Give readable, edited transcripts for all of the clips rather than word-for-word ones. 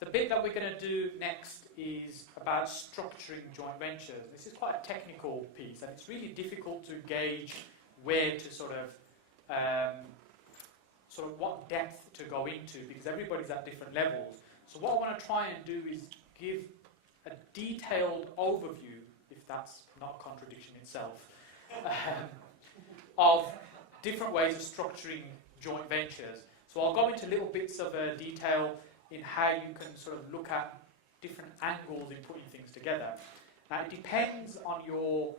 The bit that we're going to do next is about structuring joint ventures. This is quite a technical piece, and it's really difficult to gauge where to sort of what depth to go into, because everybody's at different levels. So what I want to try and do is give a detailed overview, if that's not a contradiction itself, of different ways of structuring joint ventures. So I'll go into little bits of detail in how you can sort of look at different angles in putting things together. Now it depends on your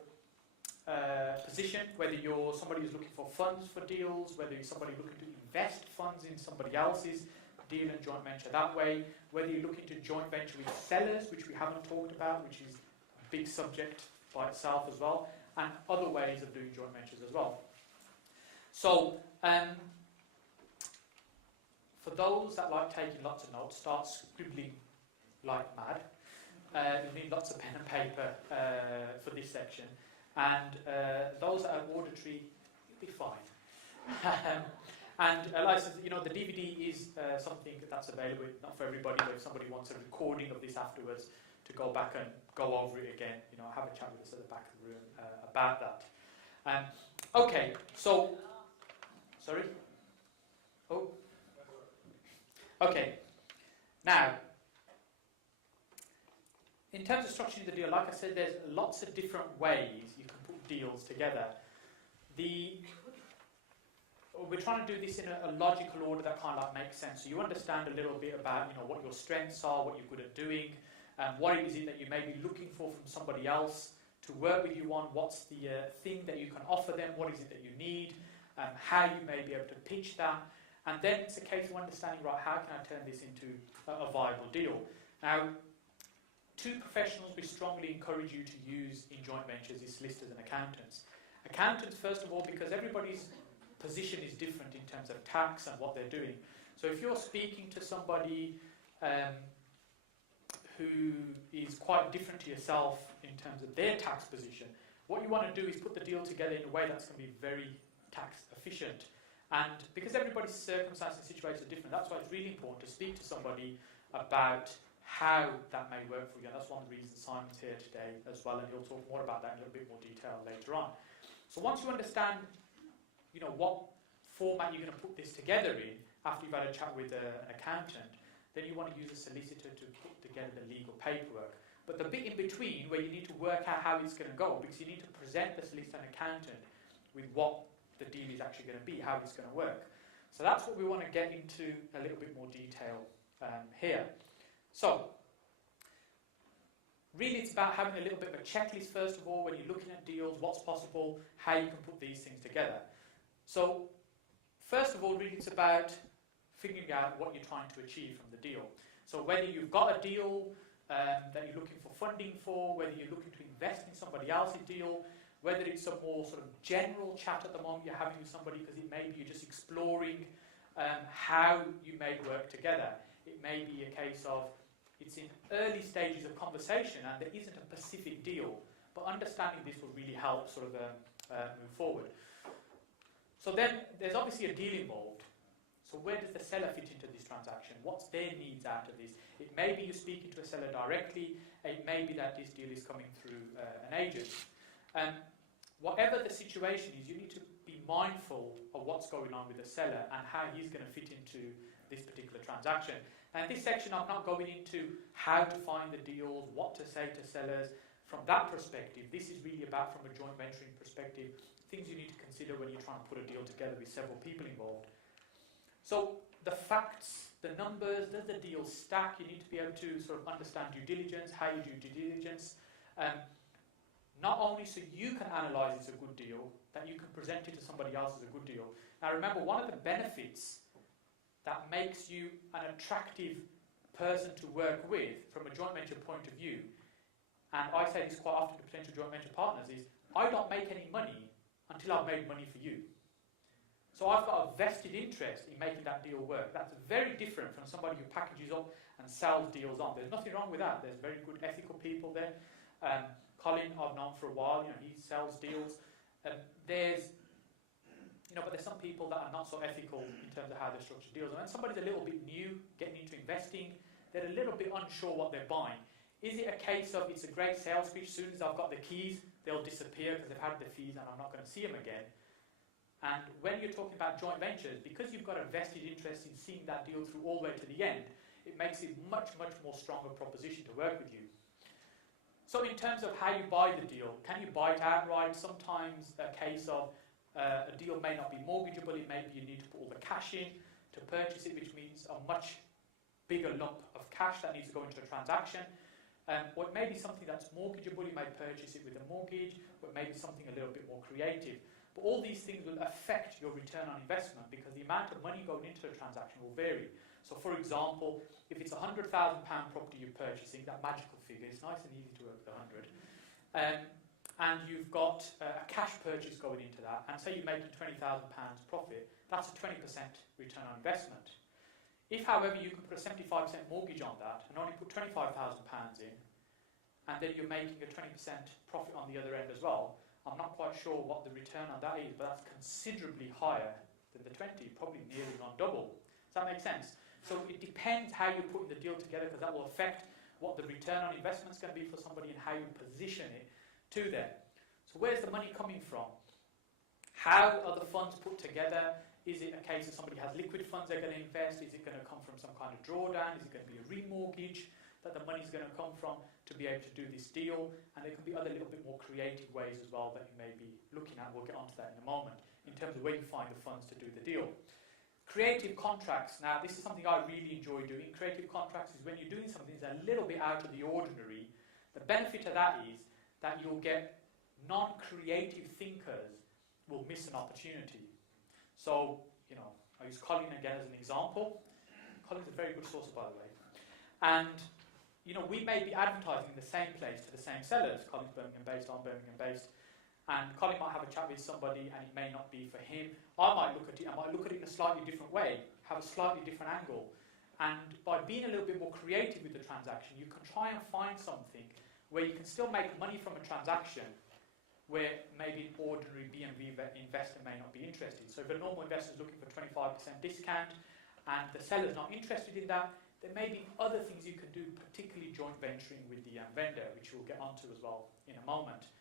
position, whether you're somebody who's looking for funds for deals, whether you're somebody looking to invest funds in somebody else's deal and joint venture that way, whether you're looking to joint venture with sellers, which we haven't talked about, which is a big subject by itself as well, and other ways of doing joint ventures as well. So, for those that like taking lots of notes, start scribbling like mad. You'll need lots of pen and paper for this section. And those that are auditory, you'll be fine. And like I said, the DVD is something that's available, not for everybody, but if somebody wants a recording of this afterwards to go back and go over it again, have a chat with us at the back of the room about that. Okay, so, sorry? Oh. Okay, now, in terms of structuring the deal, like I said, there's lots of different ways you can put deals together. We're trying to do this in a logical order that kind of like makes sense. So you understand a little bit about what your strengths are, what you're good at doing, what is it that you may be looking for from somebody else to work with you on, what's the thing that you can offer them, what is it that you need, how you may be able to pitch that. And then it's a case of understanding, right, how can I turn this into a viable deal? Now, two professionals we strongly encourage you to use in joint ventures is solicitors and accountants. Accountants, first of all, because everybody's position is different in terms of tax and what they're doing. So if you're speaking to somebody who is quite different to yourself in terms of their tax position, what you want to do is put the deal together in a way that's going to be very tax efficient. And because everybody's circumstances and situations are different, that's why it's really important to speak to somebody about how that may work for you. And that's one of the reasons Simon's here today as well, and he'll talk more about that in a little bit more detail later on. So once you understand, what format you're going to put this together in, after you've had a chat with an accountant, then you want to use a solicitor to put together the legal paperwork. But the bit in between, where you need to work out how it's going to go, because you need to present the solicitor and accountant with what the deal is actually going to be, how it's going to work. So that's what we want to get into a little bit more detail here. So, really it's about having a little bit of a checklist first of all when you're looking at deals, what's possible, how you can put these things together. So, first of all, really it's about figuring out what you're trying to achieve from the deal. So whether you've got a deal that you're looking for funding for, whether you're looking to invest in somebody else's deal, whether it's a more sort of general chat at the moment you're having with somebody because it may be you're just exploring how you may work together. It may be a case of it's in early stages of conversation and there isn't a specific deal, but understanding this will really help sort of move forward. So then there's obviously a deal involved. So where does the seller fit into this transaction? What's their needs out of this? It may be you're speaking to a seller directly, it may be that this deal is coming through an agent. Whatever the situation is, you need to be mindful of what's going on with the seller and how he's going to fit into this particular transaction. And in this section, I'm not going into how to find the deals, what to say to sellers. From that perspective, this is really about, from a joint venturing perspective, things you need to consider when you're trying to put a deal together with several people involved. So the facts, the numbers, does the deal stack? You need to be able to sort of understand due diligence, how you do due diligence. not only so you can analyse it's a good deal, that you can present it to somebody else as a good deal. Now remember, one of the benefits that makes you an attractive person to work with from a joint venture point of view, and I say this quite often to potential joint venture partners, is I don't make any money until I've made money for you. So I've got a vested interest in making that deal work. That's very different from somebody who packages up and sells deals on. There's nothing wrong with that. There's very good ethical people there. Colin, I've known for a while, he sells deals. But there's some people that are not so ethical in terms of how they structure deals. And when somebody's a little bit new, getting into investing, they're a little bit unsure what they're buying. Is it a case of it's a great sales pitch, as soon as I've got the keys, they'll disappear because they've had the fees and I'm not going to see them again? And when you're talking about joint ventures, because you've got a vested interest in seeing that deal through all the way to the end, it makes it much, much more stronger proposition to work with you. So in terms of how you buy the deal, can you buy it outright? Sometimes a case of a deal may not be mortgageable, it may be you need to put all the cash in to purchase it, which means a much bigger lump of cash that needs to go into a transaction. Or it may be something that's mortgageable, you may purchase it with a mortgage, but maybe something a little bit more creative. But all these things will affect your return on investment because the amount of money going into a transaction will vary. So for example, if it's a £100,000 property you're purchasing, that magical figure, it's nice and easy to work with 100, and you've got a cash purchase going into that, and say you're making £20,000 profit, that's a 20% return on investment. If, however, you can put a 75% mortgage on that and only put £25,000 in, and then you're making a 20% profit on the other end as well, I'm not quite sure what the return on that is, but that's considerably higher than the 20, probably nearly on double. Does that make sense? So it depends how you're putting the deal together, because that will affect what the return on investment is going to be for somebody and how you position it to them. So where's the money coming from? How are the funds put together? Is it a case of somebody has liquid funds they're going to invest? Is it going to come from some kind of drawdown? Is it going to be a remortgage that the money's going to come from to be able to do this deal? And there can be other little bit more creative ways as well that you may be looking at. We'll get onto that in a moment in terms of where you find the funds to do the deal. Creative contracts. Now, this is something I really enjoy doing. Creative contracts is when you're doing something that's a little bit out of the ordinary. The benefit of that is that you'll get non-creative thinkers will miss an opportunity. So, I use Colin again as an example. Colin's a very good source, by the way. And, we may be advertising in the same place to the same sellers. Colin's Birmingham-based, I'm Birmingham-based. And Colin might have a chat with somebody and it may not be for him. I might look at it in a slightly different way, have a slightly different angle. And by being a little bit more creative with the transaction, you can try and find something where you can still make money from a transaction where maybe an ordinary B&B investor may not be interested. So if a normal investor is looking for 25% discount and the seller's not interested in that, there may be other things you can do, particularly joint venturing with the vendor, which we'll get onto as well in a moment.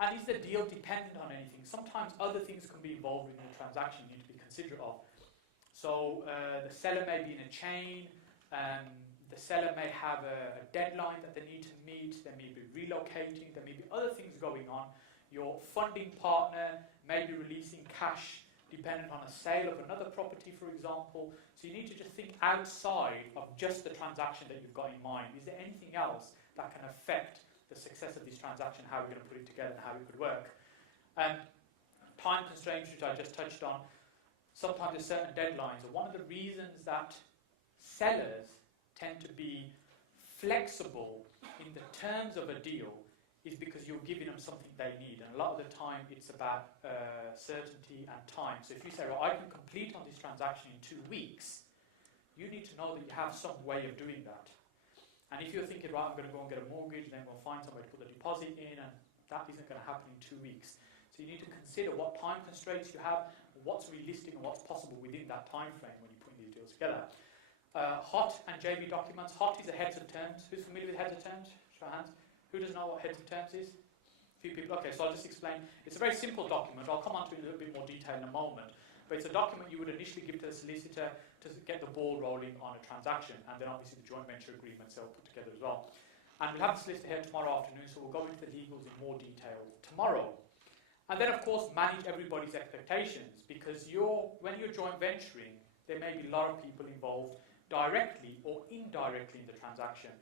And is the deal dependent on anything? Sometimes other things can be involved in the transaction you need to be considerate of. So the seller may be in a chain, the seller may have a deadline that they need to meet, they may be relocating, there may be other things going on. Your funding partner may be releasing cash dependent on a sale of another property, for example. So you need to just think outside of just the transaction that you've got in mind. Is there anything else that can affect the success of this transaction, how we're going to put it together and how it could work? Time constraints, which I just touched on. Sometimes there's certain deadlines. And one of the reasons that sellers tend to be flexible in the terms of a deal is because you're giving them something they need. And a lot of the time it's about certainty and time. So if you say, well, I can complete on this transaction in 2 weeks, you need to know that you have some way of doing that. And if you're thinking, right, I'm going to go and get a mortgage, then we'll find somebody to put the deposit in, and that isn't going to happen in 2 weeks. So you need to consider what time constraints you have, what's realistic and what's possible within that time frame when you're putting these deals together. HOT and JV documents. HOT is a heads of terms. Who's familiar with heads of terms? Show of hands. Who doesn't know what heads of terms is? A few people. Okay, so I'll just explain. It's a very simple document. I'll come on to it in a little bit more detail in a moment. But it's a document you would initially give to the solicitor to get the ball rolling on a transaction, and then obviously the joint venture agreements they'll put together as well. And we'll have the solicitor here tomorrow afternoon, so we'll go into the legals in more detail tomorrow. And then, of course, manage everybody's expectations, because when you're joint venturing, there may be a lot of people involved directly or indirectly in the transaction.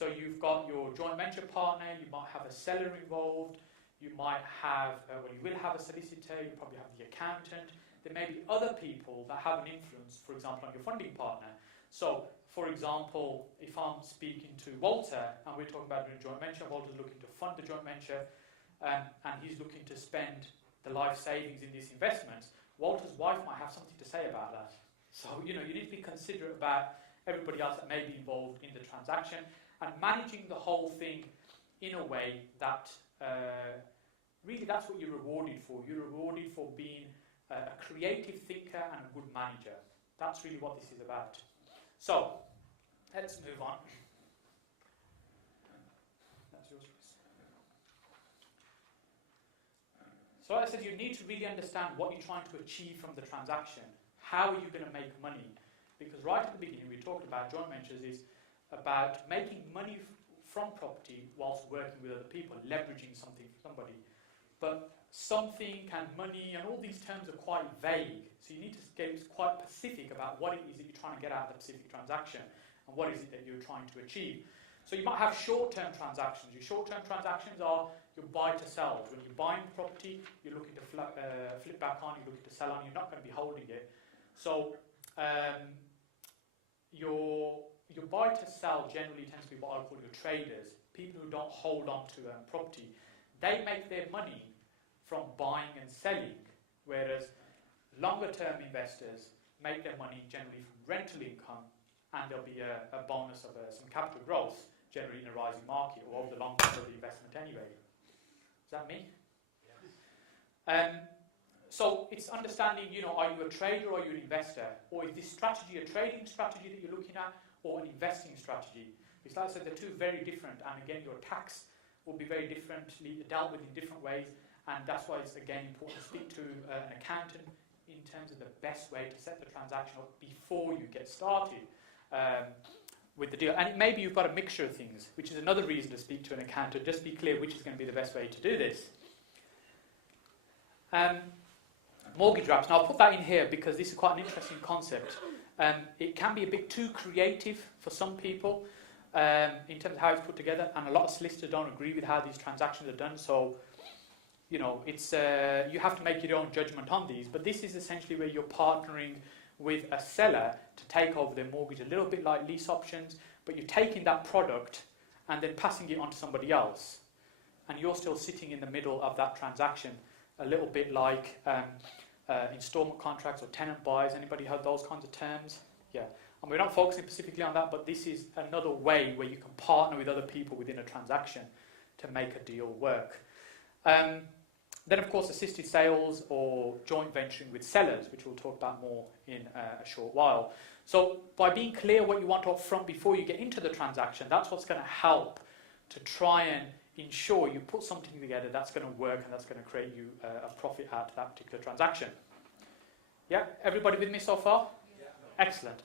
So you've got your joint venture partner, you might have a seller involved, you might have, well, you will have a solicitor, you probably have the accountant. There may be other people that have an influence, for example, on your funding partner. So, for example, if I'm speaking to Walter and we're talking about doing a joint venture, Walter's looking to fund the joint venture and he's looking to spend the life savings in these investments, Walter's wife might have something to say about that. So, you need to be considerate about everybody else that may be involved in the transaction and managing the whole thing in a way that really that's what you're rewarded for. You're rewarded for being a creative thinker and a good manager. That's really what this is about. So, let's move on. That's yours, Chris. So like I said, you need to really understand what you're trying to achieve from the transaction. How are you going to make money? Because right at the beginning we talked about joint ventures is about making money from property whilst working with other people, leveraging something for somebody. But something and money and all these terms are quite vague. So you need to get quite specific about what it is that you're trying to get out of the specific transaction and what is it that you're trying to achieve. So you might have short-term transactions. Your short-term transactions are your buy-to-sells. When you're buying property, you're looking to flip back on, you're looking to sell on, you're not going to be holding it. So your buy-to-sell generally tends to be what I call your traders, people who don't hold on to property. They make their money from buying and selling, whereas longer-term investors make their money generally from rental income, and there'll be a bonus of some capital growth, generally in a rising market or over the long term of the investment anyway. Is that me? Yeah. So it's understanding, are you a trader or are you an investor? Or is this strategy a trading strategy that you're looking at or an investing strategy? Because like I said, they're two very different, and again, your tax will be very differently dealt with in different ways, and that's why it's again important to speak to an accountant in terms of the best way to set the transaction up before you get started with the deal. And it may be you've got a mixture of things, which is another reason to speak to an accountant. Just be clear which is going to be the best way to do this. Mortgage wraps. Now I'll put that in here because this is quite an interesting concept. It can be a bit too creative for some people in terms of how it's put together, and a lot of solicitors don't agree with how these transactions are done. So, it's you have to make your own judgment on these. But this is essentially where you're partnering with a seller to take over their mortgage, a little bit like lease options, but you're taking that product and then passing it on to somebody else, and you're still sitting in the middle of that transaction, a little bit like installment contracts or tenant buys. Anybody heard those kinds of terms? Yeah. And we're not focusing specifically on that, but this is another way where you can partner with other people within a transaction to make a deal work. Then, of course, assisted sales or joint venturing with sellers, which we'll talk about more in a short while. So by being clear what you want up front before you get into the transaction, that's what's going to help to try and ensure you put something together that's going to work and that's going to create you a profit out of that particular transaction. Yeah? Everybody with me so far? Yeah. Excellent.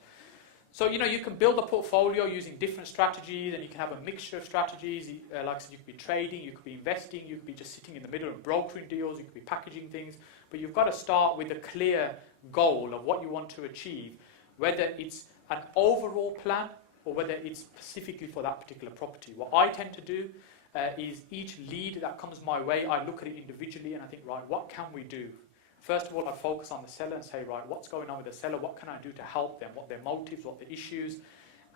So, you can build a portfolio using different strategies, and you can have a mixture of strategies. Like I said, you could be trading, you could be investing, you could be just sitting in the middle and brokering deals, you could be packaging things. But you've got to start with a clear goal of what you want to achieve, whether it's an overall plan or whether it's specifically for that particular property. What I tend to do is each lead that comes my way, I look at it individually and I think, right, what can we do? First of all, I focus on the seller and say, right, what's going on with the seller? What can I do to help them? What their motives, what their issues?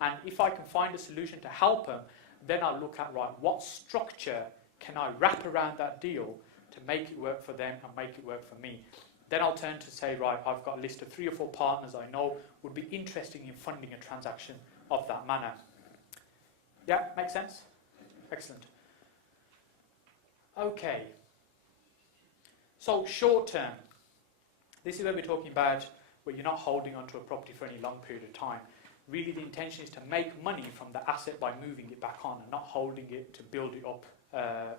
And if I can find a solution to help them, then I'll look at, right, what structure can I wrap around that deal to make it work for them and make it work for me? Then I'll turn to say, right, I've got a list of 3 or 4 partners I know would be interested in funding a transaction of that manner. Yeah, makes sense? Excellent. Okay. So short term. This is where we're talking about where you're not holding onto a property for any long period of time. Really the intention is to make money from the asset by moving it back on and not holding it to build it up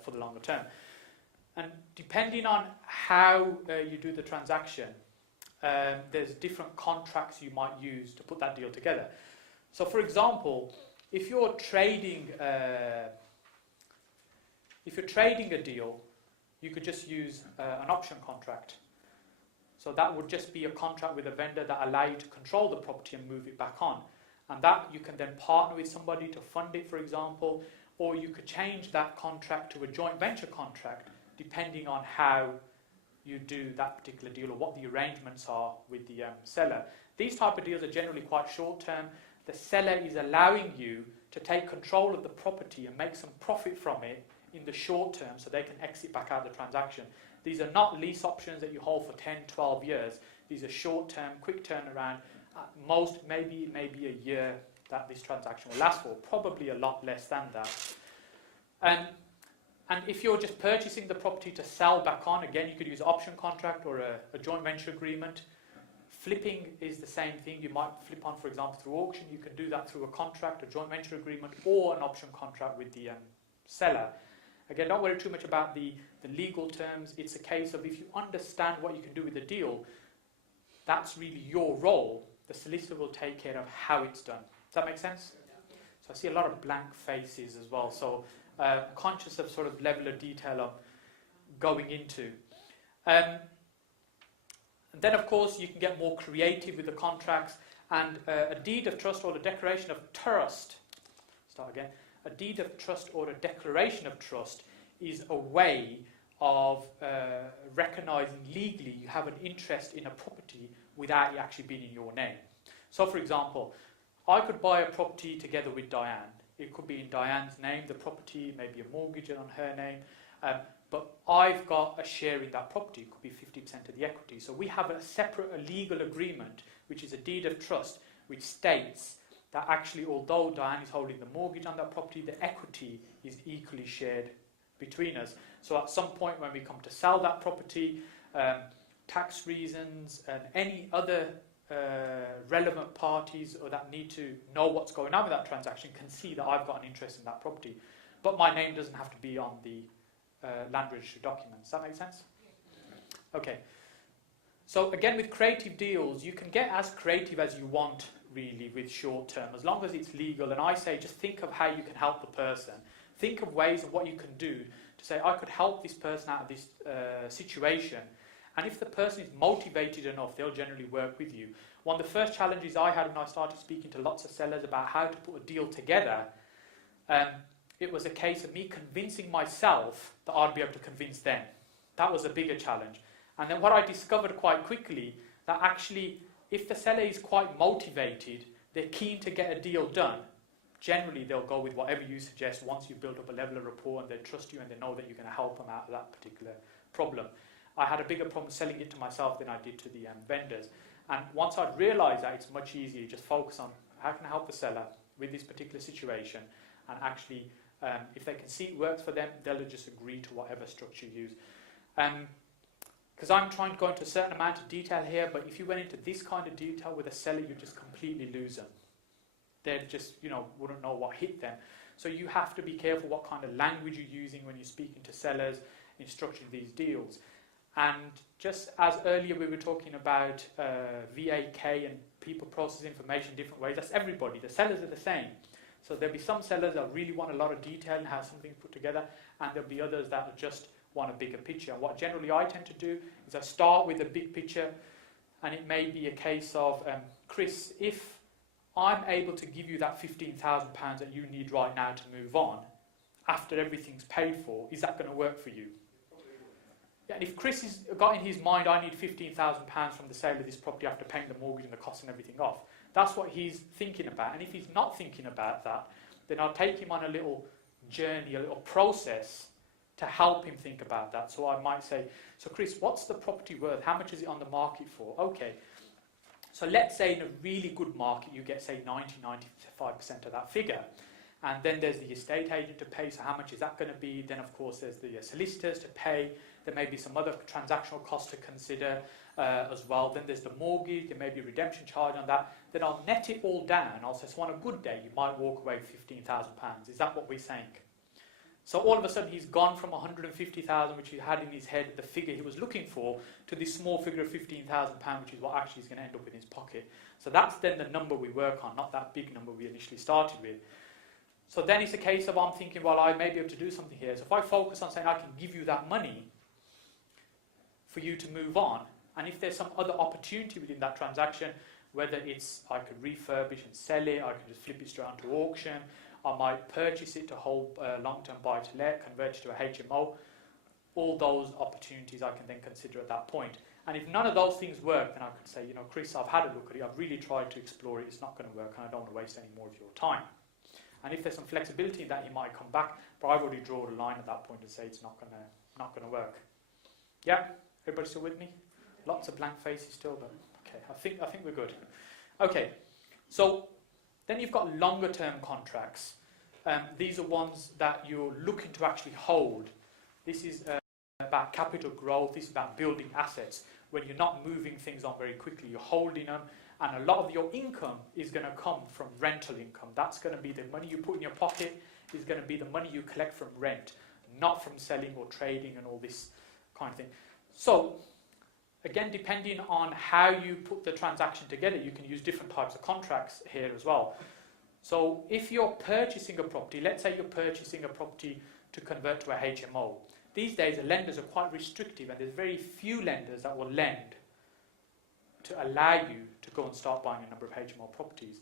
for the longer term. And depending on how you do the transaction, there's different contracts you might use to put that deal together. So for example, if you're trading a deal, you could just use an option contract. So that would just be a contract with a vendor that allows you to control the property and move it back on. And that you can then partner with somebody to fund it, for example, or you could change that contract to a joint venture contract depending on how you do that particular deal or what the arrangements are with the seller. These type of deals are generally quite short term. The seller is allowing you to take control of the property and make some profit from it in the short term so they can exit back out of the transaction. These are not lease options that you hold for 10, 12 years. These are short term, quick turnaround. At most, maybe a year that this transaction will last for, probably a lot less than that. And if you're just purchasing the property to sell back on, again, you could use an option contract or a joint venture agreement. Flipping is the same thing. You might flip on, for example, through auction. You can do that through a contract, a joint venture agreement, or an option contract with the seller. Again, don't worry too much about the legal terms. It's a case of if you understand what you can do with the deal, that's really your role. The solicitor will take care of how it's done. Does that make sense? So I see a lot of blank faces as well. So conscious of sort of level of detail I'm going into. And then, of course, you can get more creative with the contracts. And a deed of trust or a declaration of trust, a deed of trust or a declaration of trust is a way of recognising legally you have an interest in a property without it actually being in your name. So, for example, I could buy a property together with Diane. It could be in Diane's name, the property, maybe a mortgage on her name, but I've got a share in that property. It could be 50% of the equity. So we have a separate legal agreement, which is a deed of trust, which states that actually, although Diane is holding the mortgage on that property, the equity is equally shared between us. So at some point when we come to sell that property, tax reasons and any other relevant parties or that need to know what's going on with that transaction can see that I've got an interest in that property. But my name doesn't have to be on the land registry documents. Does that make sense? Okay. So again, with creative deals, you can get as creative as you want, really, with short term, as long as it's legal. And I say just think of how you can help the person. Think of ways of what you can do to say, I could help this person out of this situation. And if the person is motivated enough, they'll generally work with you. One of the first challenges I had when I started speaking to lots of sellers about how to put a deal together, it was a case of me convincing myself that I'd be able to convince them. That was a bigger challenge. And then what I discovered quite quickly, that actually, if the seller is quite motivated, they're keen to get a deal done, generally they'll go with whatever you suggest once you've built up a level of rapport and they trust you and they know that you're going to help them out of that particular problem. I had a bigger problem selling it to myself than I did to the vendors. And once I'd realised that, it's much easier to just focus on how can I help the seller with this particular situation, and actually, if they can see it works for them, they'll just agree to whatever structure you use. Because I'm trying to go into a certain amount of detail here, but if you went into this kind of detail with a seller, you'd just completely lose them. They'd just, wouldn't know what hit them. So you have to be careful what kind of language you're using when you're speaking to sellers in structuring these deals. And just as earlier we were talking about VAK and people process information different ways, that's everybody. The sellers are the same. So there'll be some sellers that really want a lot of detail and have something put together, and there'll be others that just want a bigger picture. And what generally I tend to do is I start with a big picture, and it may be a case of, Chris, if I'm able to give you that £15,000 that you need right now to move on, after everything's paid for, is that going to work for you? And if Chris has got in his mind, I need £15,000 from the sale of this property after paying the mortgage and the costs and everything off, that's what he's thinking about. And if he's not thinking about that, then I'll take him on a little journey, a little process to help him think about that. So I might say, so Chris, what's the property worth? How much is it on the market for? Okay. So let's say in a really good market, you get, say, 90-95% of that figure. And then there's the estate agent to pay, so how much is that going to be? Then, of course, there's the solicitors to pay. There may be some other transactional costs to consider as well. Then there's the mortgage. There may be a redemption charge on that. Then I'll net it all down. I'll say, so on a good day, you might walk away with £15,000. Is that what we're saying? So all of a sudden, he's gone from 150,000, which he had in his head, the figure he was looking for, to this small figure of £15,000, which is what actually is going to end up in his pocket. So that's then the number we work on, not that big number we initially started with. So then it's a case of I'm thinking, well, I may be able to do something here. So if I focus on saying I can give you that money for you to move on, and if there's some other opportunity within that transaction, whether it's I could refurbish and sell it, I can just flip it straight onto auction, I might purchase it to hold long-term buy-to-let, convert it to a HMO. All those opportunities I can then consider at that point. And if none of those things work, then I could say, Chris, I've had a look at it, I've really tried to explore it, it's not going to work, and I don't want to waste any more of your time. And if there's some flexibility in that, he might come back, but I've already drawn a line at that point and say it's not going to work. Yeah, everybody still with me? Lots of blank faces still, but okay, I think we're good. Okay, so then you've got longer term contracts. These are ones that you're looking to actually hold. This is about capital growth, this is about building assets. When you're not moving things on very quickly, you're holding them, and a lot of your income is going to come from rental income. That's going to be the money you put in your pocket, is going to be the money you collect from rent, not from selling or trading and all this kind of thing. So, again, depending on how you put the transaction together, you can use different types of contracts here as well. So, if you're purchasing a property, let's say you're purchasing a property to convert to a HMO. These days, the lenders are quite restrictive, and there's very few lenders that will lend to allow you to go and start buying a number of HMO properties.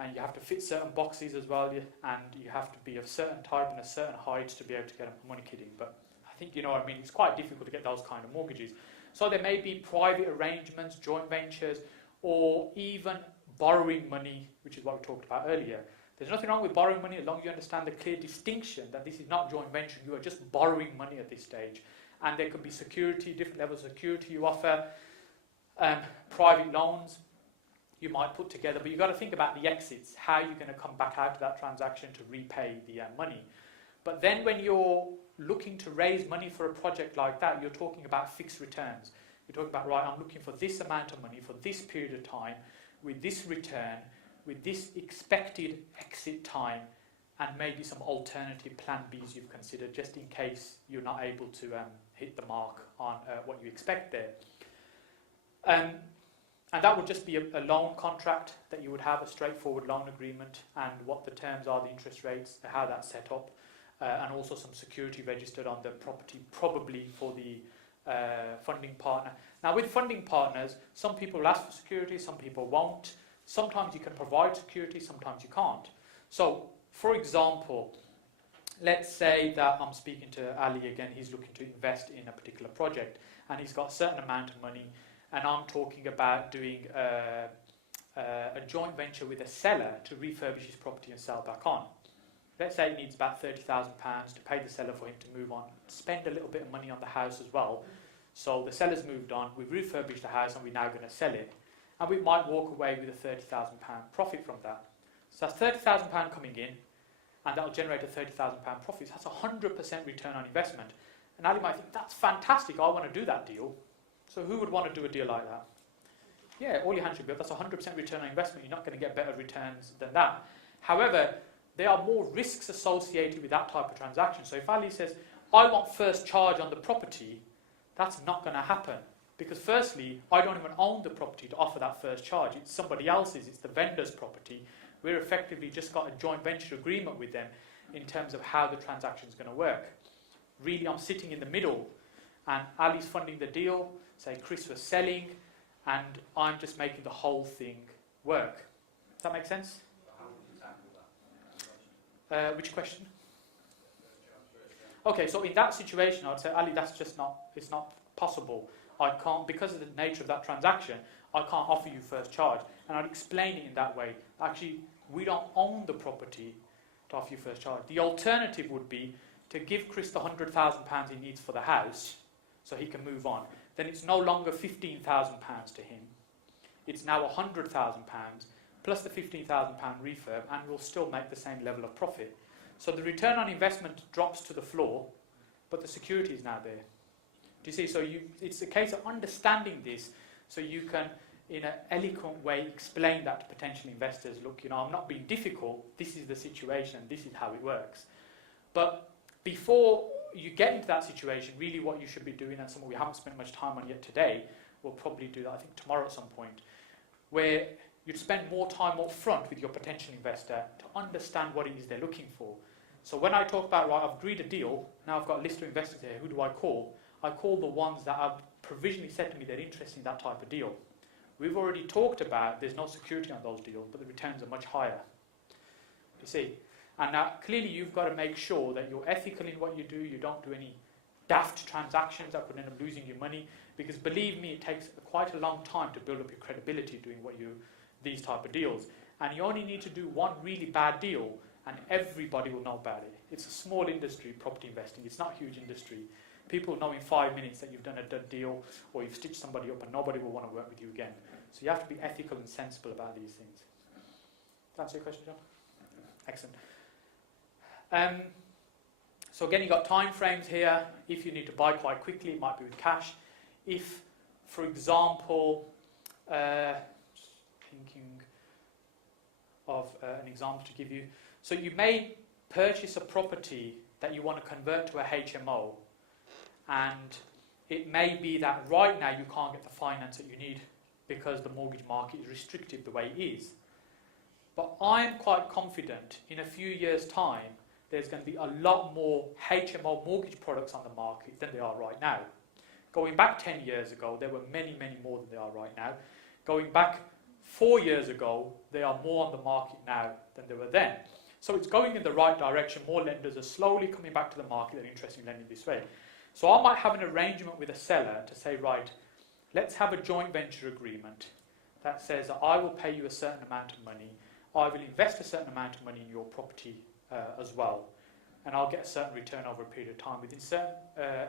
And you have to fit certain boxes as well, and you have to be of certain type and a certain height to be able to get a money kidding. But I think you know what I mean, it's quite difficult to get those kind of mortgages. So there may be private arrangements, joint ventures, or even borrowing money, which is what we talked about earlier. There's nothing wrong with borrowing money as long as you understand the clear distinction that this is not joint venture, you are just borrowing money at this stage. And there can be security, different levels of security you offer, private loans you might put together, but you've got to think about the exits, how you're going to come back out of that transaction to repay the money. But then when you're looking to raise money for a project like that, you're talking about fixed returns. You're talking about, right, I'm looking for this amount of money for this period of time, with this return, with this expected exit time, and maybe some alternative plan Bs you've considered, just in case you're not able to hit the mark on what you expect there. And that would just be a loan contract that you would have, a straightforward loan agreement, and what the terms are, the interest rates, how that's set up, and also some security registered on the property, probably for the funding partner. Now, with funding partners, some people will ask for security, some people won't. Sometimes you can provide security, sometimes you can't. So, for example, let's say that I'm speaking to Ali again, he's looking to invest in a particular project, and he's got a certain amount of money, and I'm talking about doing a joint venture with a seller to refurbish his property and sell back on. Let's say it needs about £30,000 to pay the seller for him to move on, spend a little bit of money on the house as well. So the seller's moved on, we've refurbished the house and we're now going to sell it. And we might walk away with a £30,000 profit from that. So that's £30,000 coming in, and that'll generate a £30,000 profit. So that's 100% return on investment. And Ali might think, that's fantastic, I want to do that deal. So who would want to do a deal like that? Yeah, all your hands should be up. That's 100% return on investment. You're not going to get better returns than that. However, there are more risks associated with that type of transaction. So if Ali says, I want first charge on the property, that's not going to happen. Because firstly, I don't even own the property to offer that first charge. It's somebody else's, it's the vendor's property. We're effectively just got a joint venture agreement with them in terms of how the transaction is going to work. Really, I'm sitting in the middle, and Ali's funding the deal, say Chris was selling, and I'm just making the whole thing work. Does that make sense? How would you tackle that? Which question? Okay, so in that situation, I would say, Ali, that's just not, it's not possible. I can't, because of the nature of that transaction, I can't offer you first charge. And I'd explain it in that way. Actually, we don't own the property to offer you first charge. The alternative would be to give Chris the £100,000 he needs for the house so he can move on. Then it's no longer £15,000 to him. It's now £100,000 plus the £15,000 refurb, and we'll still make the same level of profit. So the return on investment drops to the floor, but the security is now there. Do you see? So it's a case of understanding this so you can, in an eloquent way, explain that to potential investors. Look, I'm not being difficult. This is the situation. This is how it works. But before you get into that situation, really what you should be doing, and something we haven't spent much time on yet today, we'll probably do that, I think, tomorrow at some point, where you'd spend more time up front with your potential investor to understand what it is they're looking for. So when I talk about, right, I've agreed a deal, now I've got a list of investors here, who do I call? I call the ones that have provisionally said to me they're interested in that type of deal. we've already talked about there's no security on those deals, but the returns are much higher. You see? And now, clearly, you've got to make sure that you're ethical in what you do. You don't do any daft transactions that could end up losing you money. Because believe me, it takes quite a long time to build up your credibility doing these type of deals. And you only need to do one really bad deal, and everybody will know about it. It's a small industry, property investing. It's not a huge industry. People know in 5 minutes that you've done a dud deal, or you've stitched somebody up, and nobody will want to work with you again. So you have to be ethical and sensible about these things. Does that answer your question, John? Excellent. So again, you've got time frames here. If you need to buy quite quickly, it might be with cash. If, for example, thinking of an example to give you. So you may purchase a property that you want to convert to a HMO, and it may be that right now you can't get the finance that you need because the mortgage market is restrictive the way it is. But I'm quite confident in a few years' time there's going to be a lot more HMO mortgage products on the market than there are right now. Going back 10 years ago, there were many, many more than there are right now. Going back 4 years ago, there are more on the market now than there were then. So it's going in the right direction. More lenders are slowly coming back to the market that are interested in lending this way. So I might have an arrangement with a seller to say, right, let's have a joint venture agreement that says that I will pay you a certain amount of money. I will invest a certain amount of money in your property as well. And I'll get a certain return over a period of time. Within certain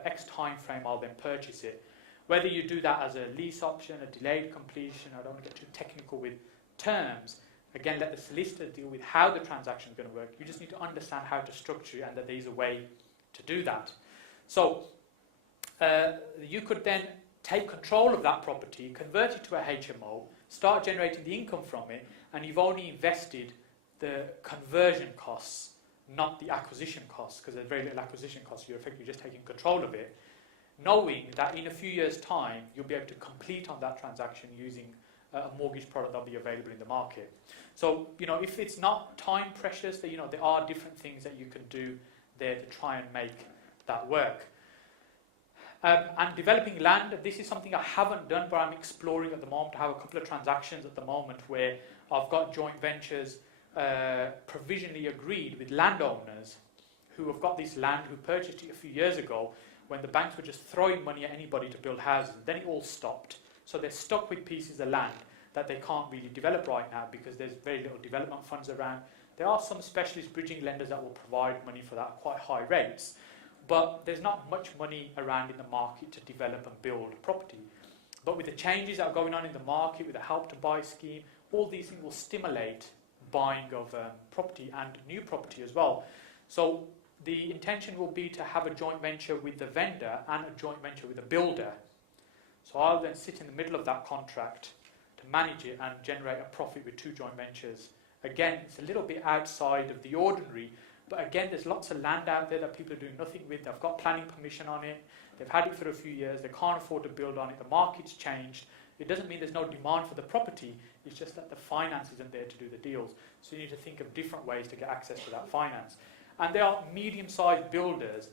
X time frame, I'll then purchase it. Whether you do that as a lease option, a delayed completion, I don't want to get too technical with terms. Again, let the solicitor deal with how the transaction is going to work. You just need to understand how to structure it and that there's a way to do that. So you could then take control of that property, convert it to a HMO, start generating the income from it, and you've only invested the conversion costs, not the acquisition costs, because there's very little acquisition costs. You're effectively just taking control of it, knowing that in a few years' time, you'll be able to complete on that transaction using a mortgage product that'll be available in the market. So, if it's not time precious, there are different things that you can do there to try and make that work. And developing land, this is something I haven't done, but I'm exploring at the moment. I have a couple of transactions at the moment where I've got joint ventures provisionally agreed with landowners who have got this land, who purchased it a few years ago when the banks were just throwing money at anybody to build houses. Then it all stopped. So they're stuck with pieces of land that they can't really develop right now because there's very little development funds around. There are some specialist bridging lenders that will provide money for that at quite high rates, but there's not much money around in the market to develop and build property. But with the changes that are going on in the market, with the Help to Buy scheme, all these things will stimulate buying of property and new property as well. So the intention will be to have a joint venture with the vendor and a joint venture with the builder. So I'll then sit in the middle of that contract to manage it and generate a profit with two joint ventures. Again, it's a little bit outside of the ordinary, but again, there's lots of land out there that people are doing nothing with. They've got planning permission on it. They've had it for a few years. They can't afford to build on it. The market's changed. It doesn't mean there's no demand for the property. It's just that the finance isn't there to do the deals. So you need to think of different ways to get access to that finance. And there are medium-sized builders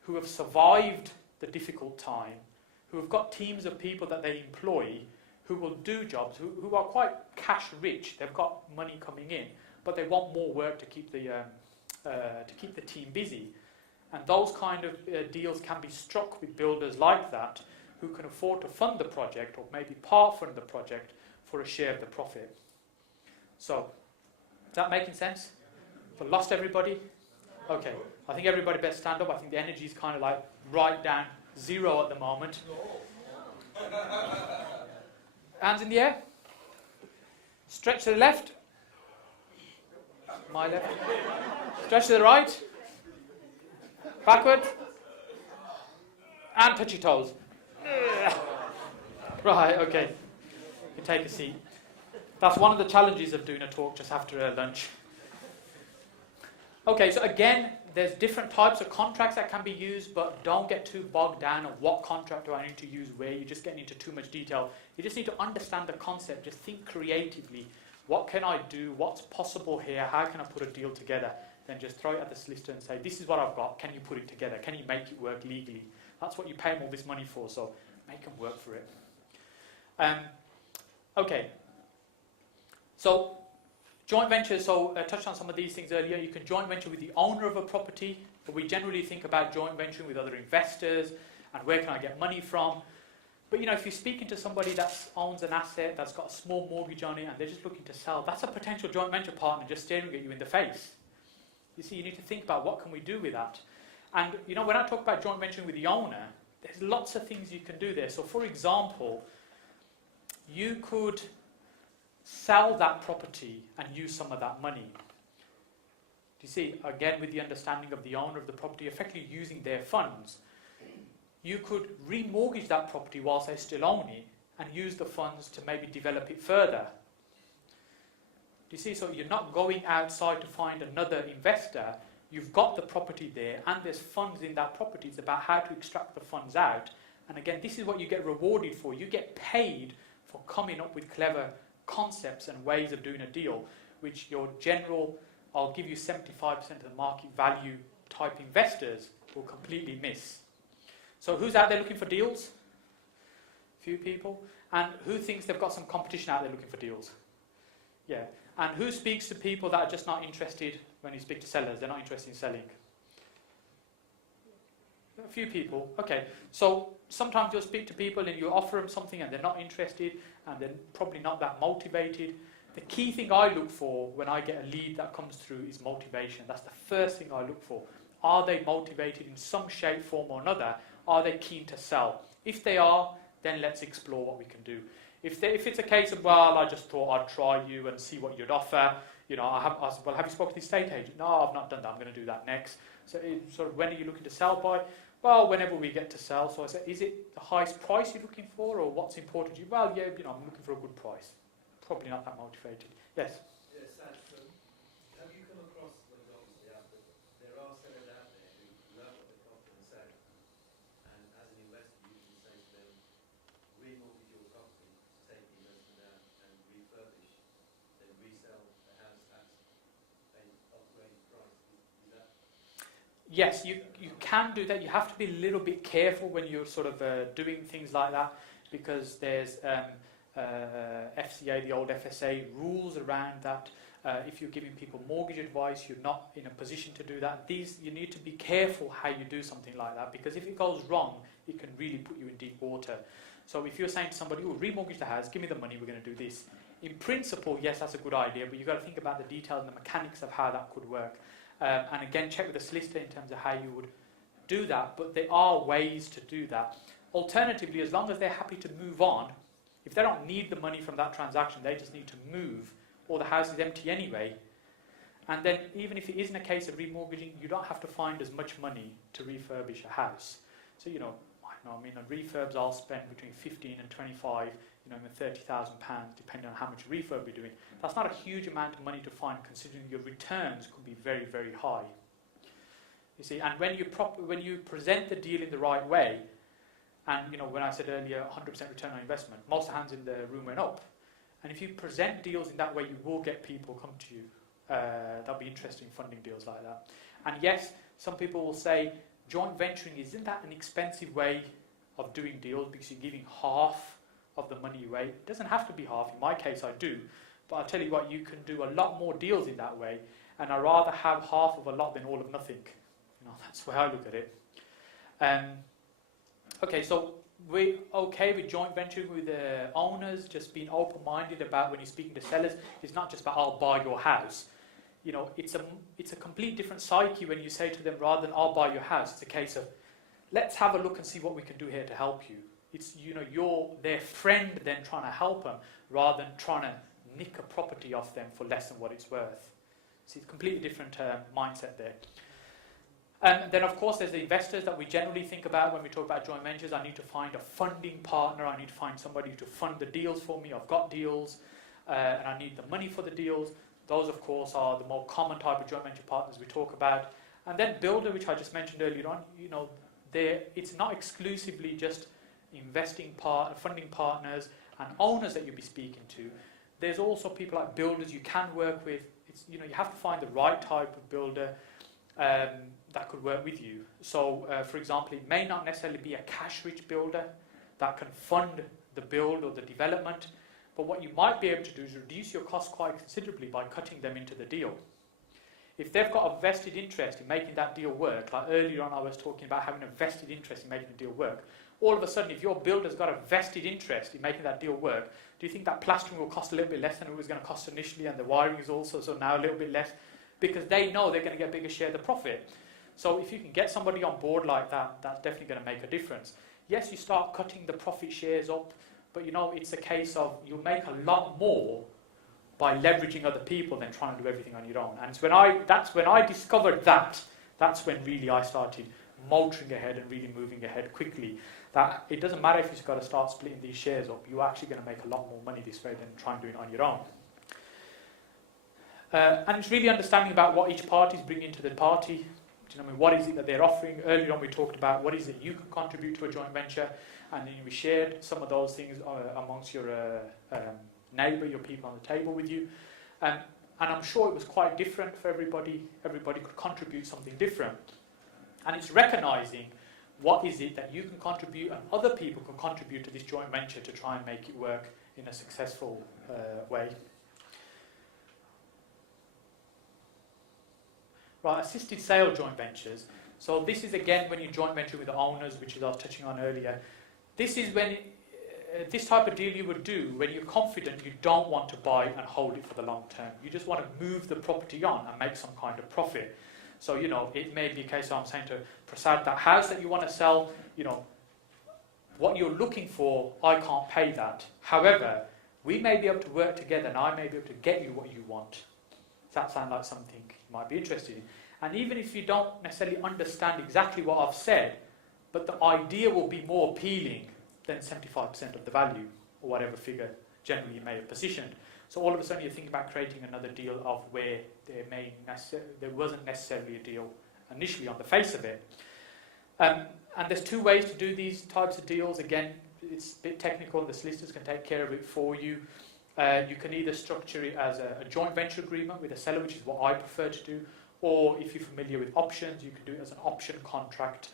who have survived the difficult time, who have got teams of people that they employ, who will do jobs, who are quite cash rich. They've got money coming in, but they want more work to keep the team busy. And those kind of deals can be struck with builders like that, who can afford to fund the project or maybe part fund the project for a share of the profit. So, is that making sense? Have I lost everybody? Okay, I think everybody better stand up. I think the energy is kind of like right down zero at the moment. Hands in the air. Stretch to the left. My left. Stretch to the right. Backward. And touch your toes. Right, okay. You take a seat. That's one of the challenges of doing a talk just after lunch. Okay, so again, there's different types of contracts that can be used, but don't get too bogged down on what contract do I need to use where. You're just getting into too much detail. You just need to understand the concept. Just think creatively. What can I do? What's possible here? How can I put a deal together? Then just throw it at the solicitor and say, this is what I've got. Can you put it together? Can you make it work legally? That's what you pay them all this money for, so make them work for it. Okay. So joint ventures, so I touched on some of these things earlier. You can joint venture with the owner of a property, but we generally think about joint venturing with other investors and where can I get money from. But if you're speaking to somebody that owns an asset, that's got a small mortgage on it, and they're just looking to sell, that's a potential joint venture partner just staring at you in the face. You see, you need to think about what can we do with that. And when I talk about joint venturing with the owner, there's lots of things you can do there. So for example, you could sell that property and use some of that money. Do you see, again with the understanding of the owner of the property, effectively using their funds. You could remortgage that property whilst they still own it and use the funds to maybe develop it further. Do you see? So you're not going outside to find another investor. You've got the property there and there's funds in that property. It's about how to extract the funds out. And again, this is what you get rewarded for. You get paid for coming up with clever concepts and ways of doing a deal, which your general, I'll give you 75% of the market value type investors will completely miss. So who's out there looking for deals? Few people. And who thinks they've got some competition out there looking for deals? Yeah. And who speaks to people that are just not interested when you speak to sellers? They're not interested in selling. A few people. Okay. So sometimes you'll speak to people and you offer them something and they're not interested and they're probably not that motivated. The key thing I look for when I get a lead that comes through is motivation. That's the first thing I look for. Are they motivated in some shape, form or another? Are they keen to sell? If they are, then let's explore what we can do. If it's a case of, well, I just thought I'd try you and see what you'd offer, I said, well, have you spoken to the estate agent? No, I've not done that. I'm going to do that next. So sort of when are you looking to sell by? Well, whenever we get to sell. So I said, is it the highest price you're looking for or what's important to you? Well, yeah, I'm looking for a good price. Probably not that motivated. Yes? Yes, have you come across, obviously, there are sellers out there who know what they're confident selling, and as an investor, you can say to them, remortgage your property, take the investment out and refurbish, then resell the house at an upgraded price. Is that? Yes, you can do that. You have to be a little bit careful when you're sort of doing things like that because there's FCA, the old FSA, rules around that. If you're giving people mortgage advice, you're not in a position to do that. You need to be careful how you do something like that because if it goes wrong, it can really put you in deep water. So if you're saying to somebody, oh, remortgage the house, give me the money, we're going to do this. In principle, yes, that's a good idea, but you've got to think about the details and the mechanics of how that could work. And again, check with the solicitor in terms of how you would do that, but there are ways to do that. Alternatively, as long as they're happy to move on, if they don't need the money from that transaction, they just need to move, or the house is empty anyway. And then even if it isn't a case of remortgaging, you don't have to find as much money to refurbish a house. So, on refurbs I'll spend between 15 and 25, even £30,000, depending on how much refurb you're doing. That's not a huge amount of money to find, considering your returns could be very, very high. You see, and when you present the deal in the right way, and when I said earlier 100% return on investment, most hands in the room went up. And if you present deals in that way, you will get people come to you. That'll be interesting funding deals like that. And yes, some people will say joint venturing, isn't that an expensive way of doing deals because you're giving half of the money away? It doesn't have to be half. In my case, I do. But I'll tell you what, you can do a lot more deals in that way. And I'd rather have half of a lot than all of nothing. That's the way I look at it. Okay, so we're okay with joint venturing with the owners, just being open-minded about when you're speaking to sellers. It's not just about, I'll buy your house. It's a complete different psyche when you say to them, rather than I'll buy your house, it's a case of, let's have a look and see what we can do here to help you. It's, you're their friend then trying to help them, rather than trying to nick a property off them for less than what it's worth. See, it's a completely different mindset there. And then, of course, there's the investors that we generally think about when we talk about joint ventures. I need to find a funding partner. I need to find somebody to fund the deals for me. I've got deals, and I need the money for the deals. Those, of course, are the more common type of joint venture partners we talk about. And then builder, which I just mentioned earlier on, it's not exclusively just funding partners and owners that you'll be speaking to. There's also people like builders you can work with. You have to find the right type of builder that could work with you. So, for example, it may not necessarily be a cash-rich builder that can fund the build or the development, But what you might be able to do is reduce your costs quite considerably by cutting them into the deal. If they've got a vested interest in making that deal work, like earlier on I was talking about having a vested interest in making the deal work, all of a sudden if your builder's got a vested interest in making that deal work, do you think that plastering will cost a little bit less than it was going to cost initially, and the wiring is also so now a little bit less? Because they know they're going to get a bigger share of the profit. So if you can get somebody on board like that, that's definitely going to make a difference. Yes, you start cutting the profit shares up, but you know, it's a case of you'll make a lot more by leveraging other people than trying to do everything on your own. And it's that's when I discovered that. That's when really I started motoring ahead and really moving ahead quickly. That it doesn't matter if you've got to start splitting these shares up, you're actually going to make a lot more money this way than trying to do it on your own. And it's really understanding about what each party is bringing to the party. Do you know what I mean? What is it that they're offering? Earlier on we talked about what is it you can contribute to a joint venture, and then we shared some of those things amongst your neighbour, your people on the table with you. And I'm sure it was quite different for everybody. Everybody could contribute something different. And it's recognising what is it that you can contribute and other people can contribute to this joint venture to try and make it work in a successful way. Right, assisted sale joint ventures. So this is again when you joint venture with the owners, which I was touching on earlier. This is when this type of deal you would do when you're confident you don't want to buy and hold it for the long term. You just want to move the property on and make some kind of profit. So, you know, it may be a case of I'm saying to Prasad, that house that you want to sell, you know, what you're looking for, I can't pay that. However, we may be able to work together and I may be able to get you what you want. Does that sound like something you might be interested in? And even if you don't necessarily understand exactly what I've said, but the idea will be more appealing than 75% of the value, or whatever figure generally you may have positioned. So all of a sudden you're thinking about creating another deal of where there wasn't necessarily a deal initially on the face of it. And there's two ways to do these types of deals. Again, it's a bit technical, the solicitors can take care of it for you. You can either structure it as a joint venture agreement with a seller, which is what I prefer to do, or if you're familiar with options, you can do it as an option contract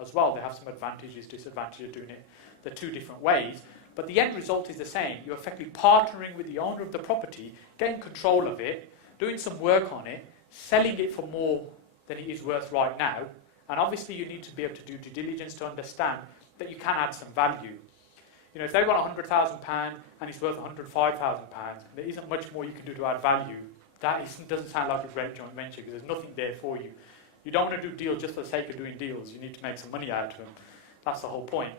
as well. They have some advantages, disadvantages of doing it the two different ways. But the end result is the same. You're effectively partnering with the owner of the property, getting control of it, doing some work on it, selling it for more than it is worth right now. And obviously you need to be able to do due diligence to understand that you can add some value. You know, if they want £100,000 and it's worth £105,000, there isn't much more you can do to add value. That doesn't sound like a great joint venture because there's nothing there for you. You don't want to do deals just for the sake of doing deals. You need to make some money out of them. That's the whole point.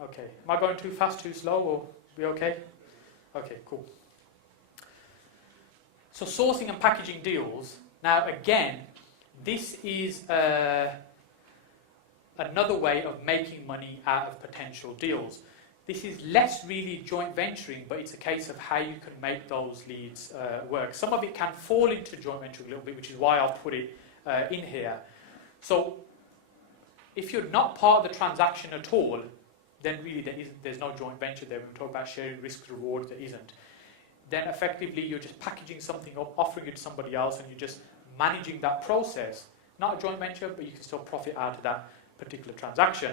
Okay, am I going too fast, too slow, or we okay? Okay, cool. So sourcing and packaging deals. Now again, this is another way of making money out of potential deals. This is less really joint venturing, but it's a case of how you can make those leads work. Some of it can fall into joint venturing a little bit, which is why I've put it in here. So if you're not part of the transaction at all, then really there's no joint venture there. When we talk about sharing risks, rewards, there isn't. Then effectively you're just packaging something up, offering it to somebody else, and you're just managing that process. Not a joint venture, but you can still profit out of that particular transaction.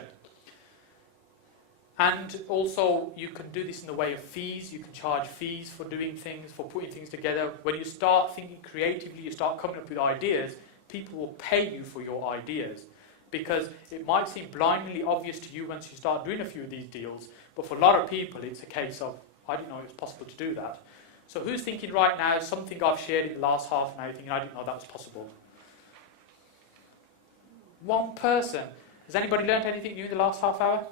And also you can do this in the way of fees. You can charge fees for doing things, for putting things together. When you start thinking creatively, you start coming up with ideas, people will pay you for your ideas. Because it might seem blindly obvious to you once you start doing a few of these deals, but for a lot of people it's a case of, I didn't know it was possible to do that. So who's thinking right now, something I've shared in the last half an hour, thinking I didn't know that was possible? One person. Has anybody learned anything new in the last half hour?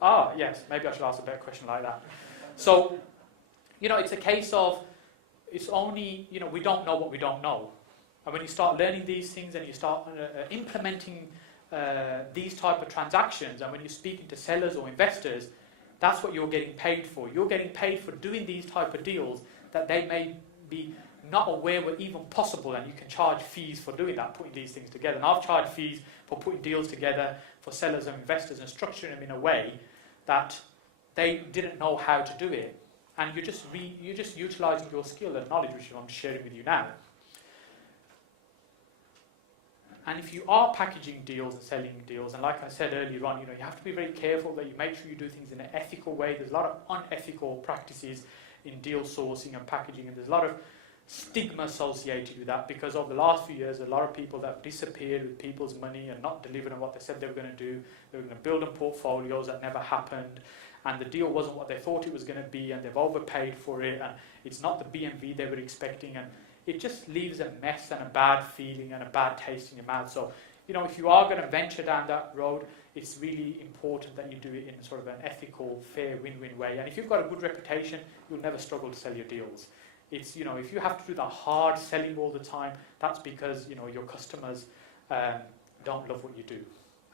Ah, yes, maybe I should ask a better question like that. So, you know, it's a case of, it's only, you know, we don't know what we don't know. And when you start learning these things and you start implementing these type of transactions, and when you're speaking to sellers or investors, that's what you're getting paid for. You're getting paid for doing these type of deals that they may be not aware were even possible, and you can charge fees for doing that, putting these things together. And I've charged fees for putting deals together for sellers and investors and structuring them in a way that they didn't know how to do it. And you're just utilising your skill and knowledge, which I'm sharing with you now. And if you are packaging deals and selling deals, and like I said earlier on, you have to be very careful that you make sure you do things in an ethical way. There's a lot of unethical practices in deal sourcing and packaging, and there's a lot of stigma associated with that, because over the last few years, a lot of people that have disappeared with people's money and not delivered on what they said they were going to do. They were going to build on portfolios that never happened, and the deal wasn't what they thought it was going to be, and they've overpaid for it, and it's not the BMV they were expecting, and it just leaves a mess and a bad feeling and a bad taste in your mouth. So, if you are going to venture down that road, it's really important that you do it in sort of an ethical, fair, win-win way. And if you've got a good reputation, you'll never struggle to sell your deals. It's, if you have to do the hard selling all the time, that's because, your customers don't love what you do.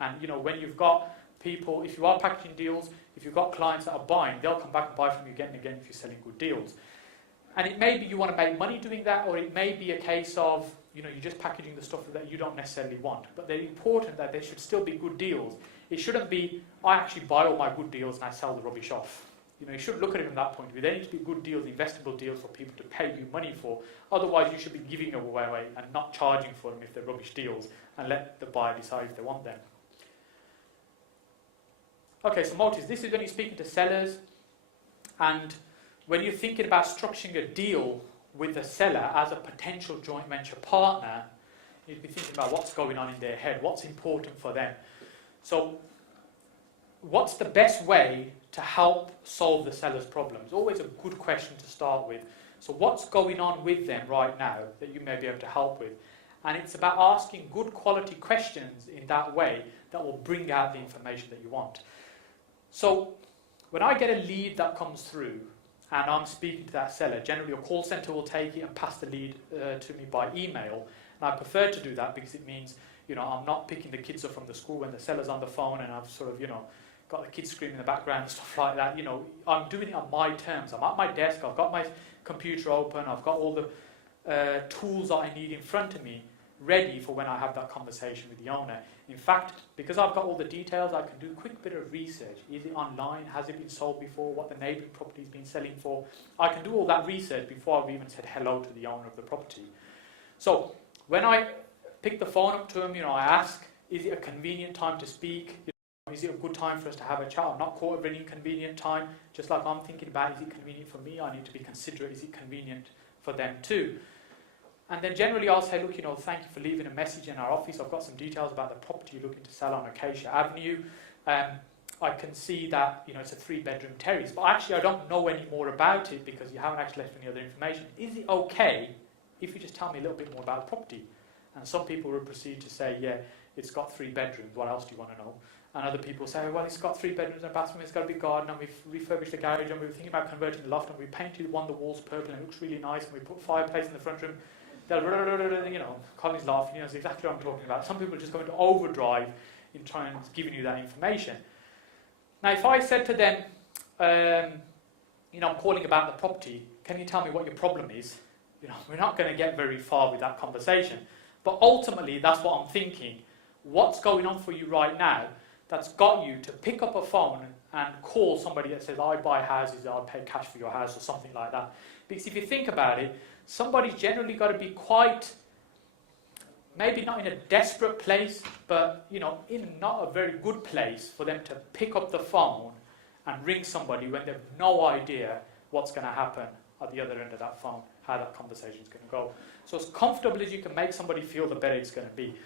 And, when you've got people, if you are packaging deals, if you've got clients that are buying, they'll come back and buy from you again and again if you're selling good deals. And it may be you want to make money doing that, or it may be a case of, you're just packaging the stuff that you don't necessarily want. But they're important that they should still be good deals. It shouldn't be, I actually buy all my good deals and I sell the rubbish off. You should look at it from that point of view. They need to be good deals, investable deals for people to pay you money for. Otherwise, you should be giving them away and not charging for them if they're rubbish deals, and let the buyer decide if they want them. Okay, so motives. This is when you're speaking to sellers, and when you're thinking about structuring a deal with the seller as a potential joint venture partner, you'd be thinking about what's going on in their head, what's important for them. So, what's the best way to help solve the seller's problem? It's always a good question to start with. So what's going on with them right now that you may be able to help with? And it's about asking good quality questions in that way that will bring out the information that you want. So when I get a lead that comes through and I'm speaking to that seller, generally a call center will take it and pass the lead to me by email. And I prefer to do that because it means, I'm not picking the kids up from the school when the seller's on the phone and I've sort of, got the kids screaming in the background and stuff like that. I'm doing it on my terms. I'm at my desk, I've got my computer open, I've got all the tools that I need in front of me ready for when I have that conversation with the owner. In fact, because I've got all the details, I can do a quick bit of research. Is it online? Has it been sold before? What the neighbouring property's been selling for? I can do all that research before I've even said hello to the owner of the property. So when I pick the phone up to him, I ask, is it a convenient time to speak? Is it a good time for us to have a chat? I'm not caught at an inconvenient time. Just like I'm thinking about, is it convenient for me? I need to be considerate. Is it convenient for them too? And then generally I'll say, look, thank you for leaving a message in our office. I've got some details about the property you're looking to sell on Acacia Avenue. I can see that, it's a 3-bedroom terrace. But actually I don't know any more about it because you haven't actually left any other information. Is it okay if you just tell me a little bit more about the property? And some people will proceed to say, yeah, it's got 3 bedrooms. What else do you want to know? And other people say, well, it's got 3 bedrooms and a bathroom, it's got a big garden, and we've refurbished the garage, and we were thinking about converting the loft, and we painted one of the walls purple, and it looks really nice, and we put a fireplace in the front room. Colin's laughing, it's exactly what I'm talking about. Some people just go into overdrive in trying to giving you that information. Now, if I said to them, I'm calling about the property, can you tell me what your problem is? We're not going to get very far with that conversation. But ultimately, that's what I'm thinking. What's going on for you right now that's got you to pick up a phone and call somebody that says, I buy houses, I'll pay cash for your house, or something like that? Because if you think about it, somebody's generally got to be quite, maybe not in a desperate place, but in not a very good place for them to pick up the phone and ring somebody when they've no idea what's going to happen at the other end of that phone, how that conversation is going to go. So as comfortable as you can make somebody feel, the better it's going to be.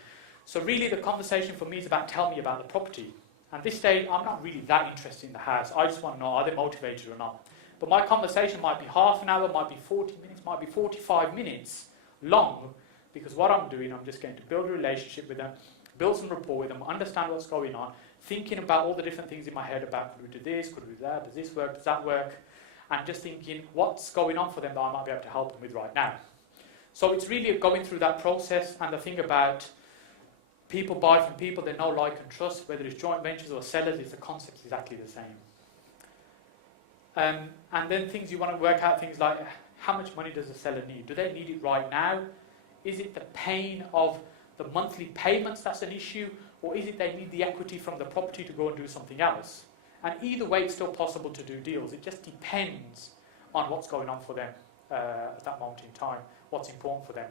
So really the conversation for me is about tell me about the property. At this stage, I'm not really that interested in the house. I just want to know, are they motivated or not? But my conversation might be half an hour, might be 40 minutes, might be 45 minutes long, because what I'm doing, I'm just going to build a relationship with them, build some rapport with them, understand what's going on, thinking about all the different things in my head about, could we do this, could we do that, does this work, does that work? And just thinking, what's going on for them that I might be able to help them with right now. So it's really going through that process, and the thing about people buy from people they know, like and trust, whether it's joint ventures or sellers, the concept's exactly the same. And then things you want to work out, things like how much money does the seller need? Do they need it right now? Is it the pain of the monthly payments that's an issue, or is it they need the equity from the property to go and do something else? And either way, it's still possible to do deals. It just depends on what's going on for them at that moment in time, what's important for them.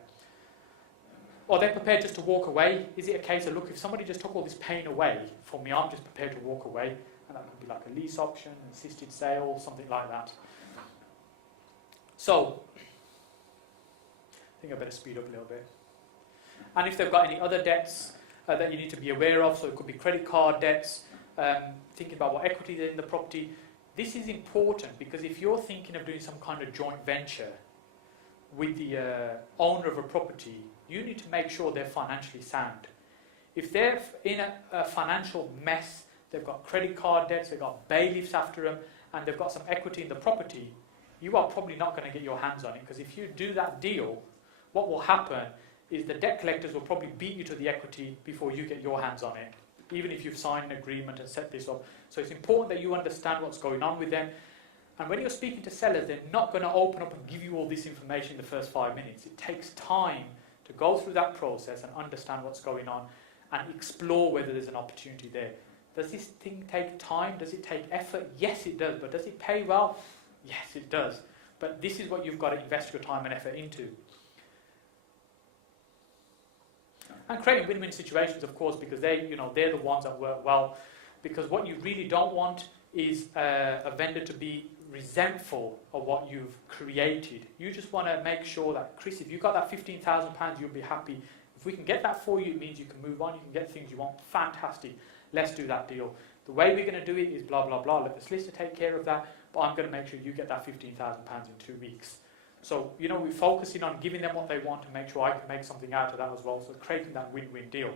Or they're prepared just to walk away. Is it a case of, look, if somebody just took all this pain away from me, I'm just prepared to walk away? And that could be like a lease option, assisted sale, something like that. So, I think I better speed up a little bit. And if they've got any other debts that you need to be aware of, so it could be credit card debts, thinking about what equity is in the property. This is important because if you're thinking of doing some kind of joint venture with the owner of a property, you need to make sure they're financially sound. If they're in a financial mess, they've got credit card debts, they've got bailiffs after them, and they've got some equity in the property, you are probably not going to get your hands on it, because if you do that deal, what will happen is the debt collectors will probably beat you to the equity before you get your hands on it, even if you've signed an agreement and set this up. So it's important that you understand what's going on with them. And when you're speaking to sellers, they're not going to open up and give you all this information in the first 5 minutes. It takes time to go through that process and understand what's going on and explore whether there's an opportunity there. Does this thing take time? Does it take effort? Yes, it does. But does it pay well? Yes, it does. But this is what you've got to invest your time and effort into. And creating win-win situations, of course, because they're the ones that work well. Because what you really don't want is a vendor to be resentful of what you've created. You just want to make sure that, Chris, if you've got that £15,000, you'll be happy. If we can get that for you, it means you can move on, you can get things you want. Fantastic. Let's do that deal. The way we're going to do it is blah, blah, blah. Let the solicitor take care of that, but I'm going to make sure you get that £15,000 in 2 weeks. So, we're focusing on giving them what they want to make sure I can make something out of that as well. So creating that win-win deal.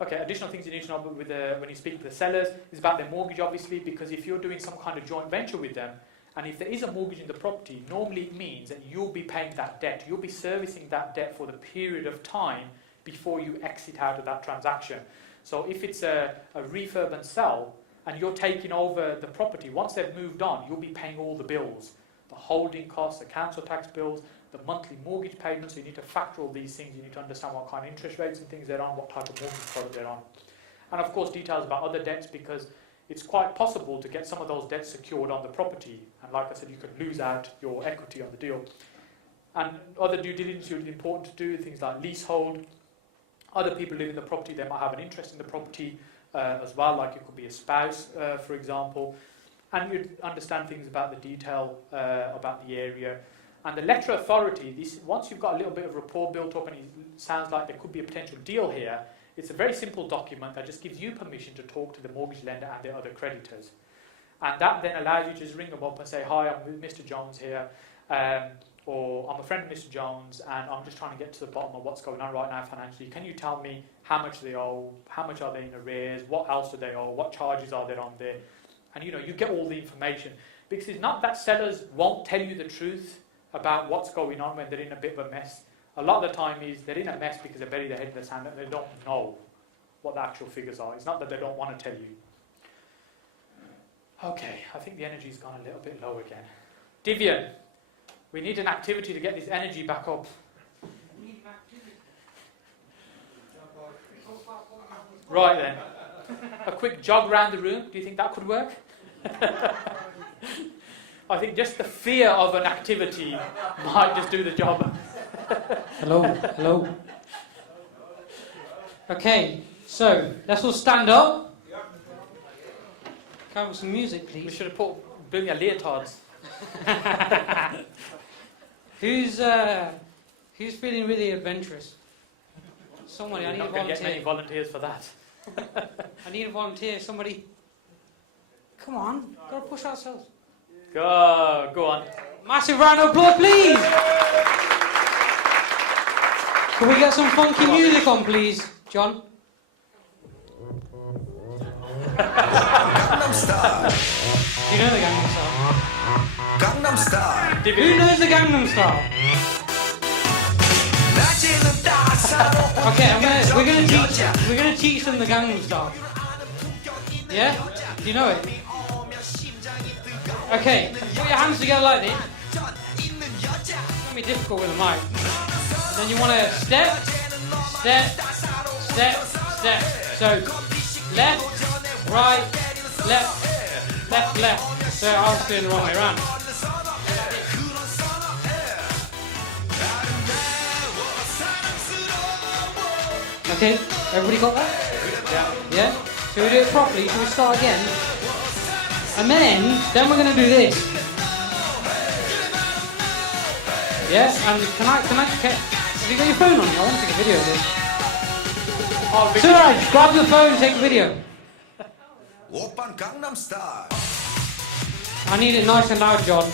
Okay, additional things you need to know with when you speak to the sellers is about their mortgage, obviously, because if you're doing some kind of joint venture with them, and if there is a mortgage in the property, normally it means that you'll be paying that debt. You'll be servicing that debt for the period of time before you exit out of that transaction. So if it's a refurb and sell, and you're taking over the property, once they've moved on, you'll be paying all the bills. The holding costs, the council tax bills, the monthly mortgage payments. So you need to factor all these things. You need to understand what kind of interest rates and things they're on, what type of mortgage product they're on. And of course, details about other debts, because it's quite possible to get some of those debts secured on the property. And like I said, you could lose out your equity on the deal. And other due diligence is important to do, things like leasehold. Other people live in the property, they might have an interest in the property as well, like it could be a spouse, for example. And you understand things about the detail about the area. And the letter of authority, once you've got a little bit of rapport built up and it sounds like there could be a potential deal here, it's a very simple document that just gives you permission to talk to the mortgage lender and their other creditors. And that then allows you to just ring them up and say, hi, I'm Mr. Jones here, or I'm a friend of Mr. Jones, and I'm just trying to get to the bottom of what's going on right now financially. Can you tell me how much they owe, how much are they in arrears, what else do they owe, what charges are there on there? And you get all the information. Because it's not that sellers won't tell you the truth about what's going on when they're in a bit of a mess. A lot of the time is they're in a mess because they bury their head in the sand and they don't know what the actual figures are. It's not that they don't want to tell you. Okay, I think the energy's gone a little bit low again. Divian, we need an activity to get this energy back up. Right then. A quick jog around the room. Do you think that could work? I think just the fear of an activity might just do the job. Hello. Okay, so let's all stand up. Come with some music, We please. should have bring your leotards. Who's feeling really adventurous? Somebody, I You're need a not going to get many volunteer. volunteers for that. I need a volunteer. Somebody. Come on, gotta push ourselves. Go on. Massive round of applause, please. Can we get some funky music on, please, John? Gangnam Style. Do you know the Gangnam Style? Gangnam Style. Who knows the Gangnam Style? Okay, we're gonna teach them the Gangnam Style. Yeah? Do you know it? Okay, put your hands together like this. It's gonna be difficult with the mic. Then you wanna step, step, step, step. So left, right, left, left, left. So I was doing the wrong way around. Okay, everybody got that? Yeah? Shall we do it properly? Shall we start again? And then we're going to do this. Yeah, and have you got your phone on you? I want to take a video of this. Suraj, grab your phone, take a video. Oppan Gangnam Style. I need it nice and loud, John.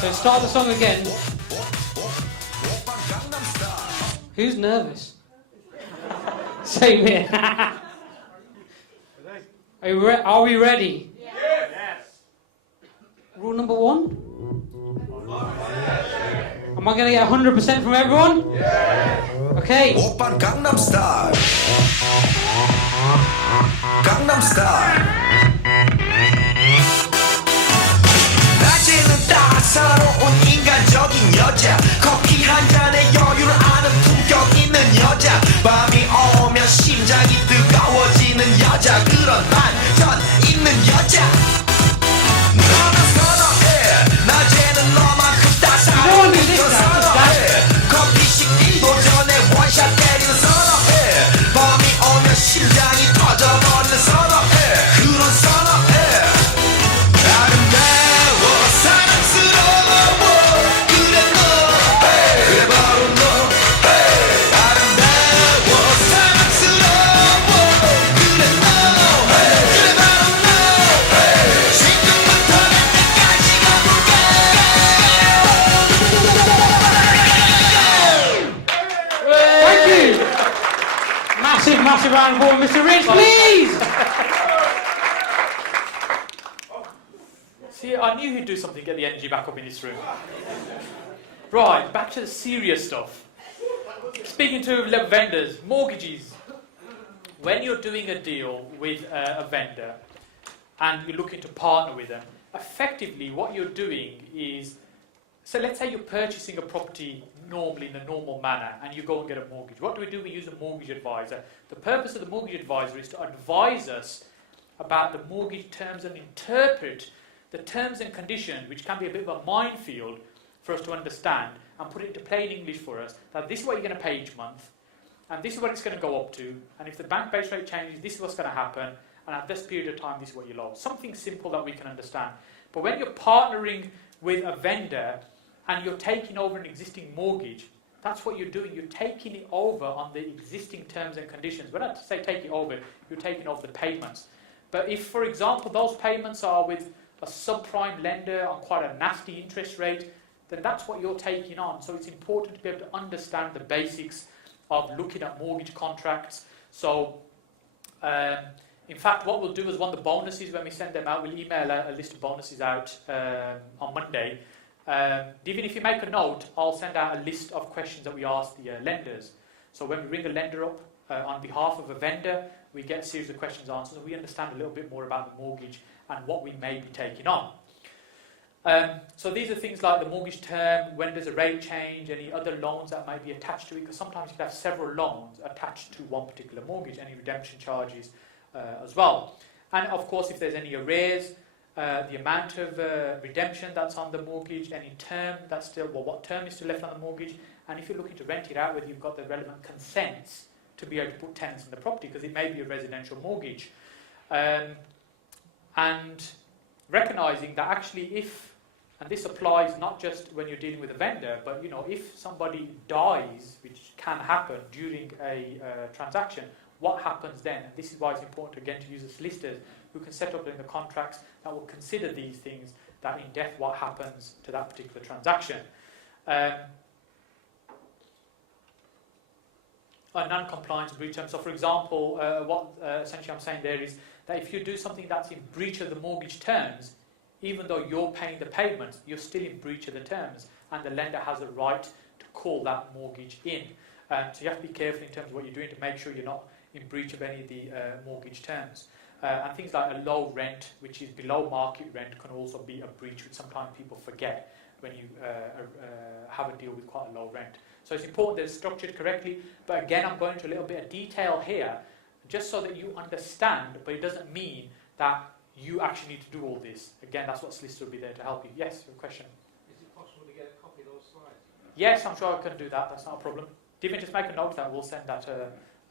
So start the song again. Oppan Gangnam Style. Who's nervous? Same here. Are we ready? Yes. Rule number 1. Am I going to get 100% from everyone? Okay. Oppan Gangnam Style. Gangnam Style. 낮에는 따사로운 인간적인 여자 커피 한 잔에 여유를 아는 품격 있는 여자 밤이 오면 심장이 뜨거워지는 여자 그런 반전 있는 여자 너는 선호해 낮에는 너만큼 따사로운 건 선호해 커피 식기도 전에 원샷 때리는 선호해 밤이 오면 심장이 터져버리는 선호해 그런 선호해 아름다워 사랑스러워 그래 너 그래 바로 너 아름다워 사랑스러워 그래 너 그래 바로 너 지금부터 날 때까지 가볼까 Thank you. Massive round of applause, Mr. Rich, please. See, I knew he'd do something to get the energy back up in this room. Right, back to the serious stuff. Speaking to vendors, mortgages. When you're doing a deal with a vendor and you're looking to partner with them, effectively what you're doing is, so let's say you're purchasing a property normally in a normal manner and you go and get a mortgage. What do? We use a mortgage advisor. The purpose of the mortgage advisor is to advise us about the mortgage terms and interpret the terms and conditions, which can be a bit of a minefield for us to understand, and put it into plain English for us, that this is what you're going to pay each month, and this is what it's going to go up to, and if the bank base rate changes, this is what's going to happen, and at this period of time, this is what you'll owe. Something simple that we can understand. But when you're partnering with a vendor, and you're taking over an existing mortgage, that's what you're doing. You're taking it over on the existing terms and conditions. When I say take it over, you're taking over the payments. But if, for example, those payments are with a subprime lender on quite a nasty interest rate, then that's what you're taking on. So it's important to be able to understand the basics of looking at mortgage contracts. So, in fact, what we'll do is one of the bonuses, when we send them out, we'll email a list of bonuses out on Monday. Even if you make a note, I'll send out a list of questions that we ask the lenders. So when we ring a lender up on behalf of a vendor, we get a series of questions answered, and we understand a little bit more about the mortgage and what we may be taking on. So these are things like the mortgage term, when there's a rate change, any other loans that might be attached to it, because sometimes you can have several loans attached to one particular mortgage, any redemption charges as well. And of course, if there's any arrears, the amount of redemption that's on the mortgage, any term that's still, well, what term is still left on the mortgage, and if you're looking to rent it out, whether you've got the relevant consents to be able to put tenants in the property, because it may be a residential mortgage. And recognising that actually if, and this applies not just when you're dealing with a vendor, but you know, if somebody dies, which can happen during a transaction, what happens then? And this is why it's important again to use the solicitors who can set up in the contracts that will consider these things, that in death what happens to that particular transaction. A non-compliance breach term. So for example, what essentially I'm saying there is that if you do something that's in breach of the mortgage terms, even though you're paying the payments, you're still in breach of the terms, and the lender has a right to call that mortgage in. So you have to be careful in terms of what you're doing to make sure you're not in breach of any of the mortgage terms. And things like a low rent, which is below market rent, can also be a breach, which sometimes people forget when you have a deal with quite a low rent. So it's important that it's structured correctly, but again, I'm going into a little bit of detail here, just so that you understand, but it doesn't mean that you actually need to do all this. Again, that's what solicitors will be there to help you. Yes, your question? Is it possible to get a copy of those slides? Yes, I'm sure I can do that. That's not a problem. Divin, just make a note of that. We'll send that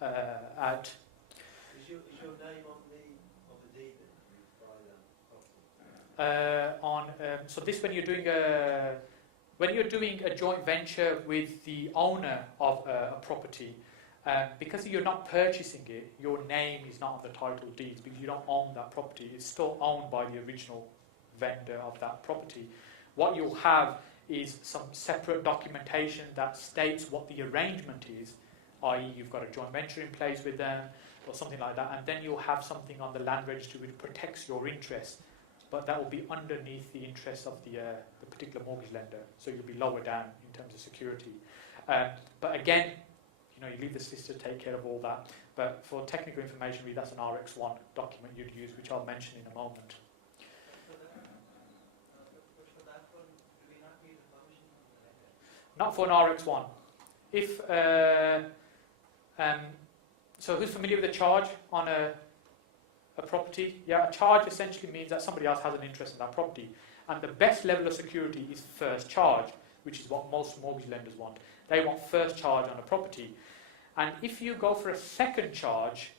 out. Is your name on the deed that you buy that property? So this when you're doing a joint venture with the owner of a property, because you're not purchasing it, your name is not on the title deeds because you don't own that property. It's still owned by the original vendor of that property. What you'll have is some separate documentation that states what the arrangement is, i.e. you've got a joint venture in place with them or something like that, and then you'll have something on the land registry which protects your interest, but that will be underneath the interest of the particular mortgage lender, so you'll be lower down in terms of security. But again, you leave the solicitor to take care of all that, but for technical information, really, that's an RX1 document you'd use, which I'll mention in a moment. Not for an RX1. If so, who's familiar with a charge on a property? Yeah, a charge essentially means that somebody else has an interest in that property, and the best level of security is first charge, which is what most mortgage lenders want. They want first charge on a property, and if you go for a second charge,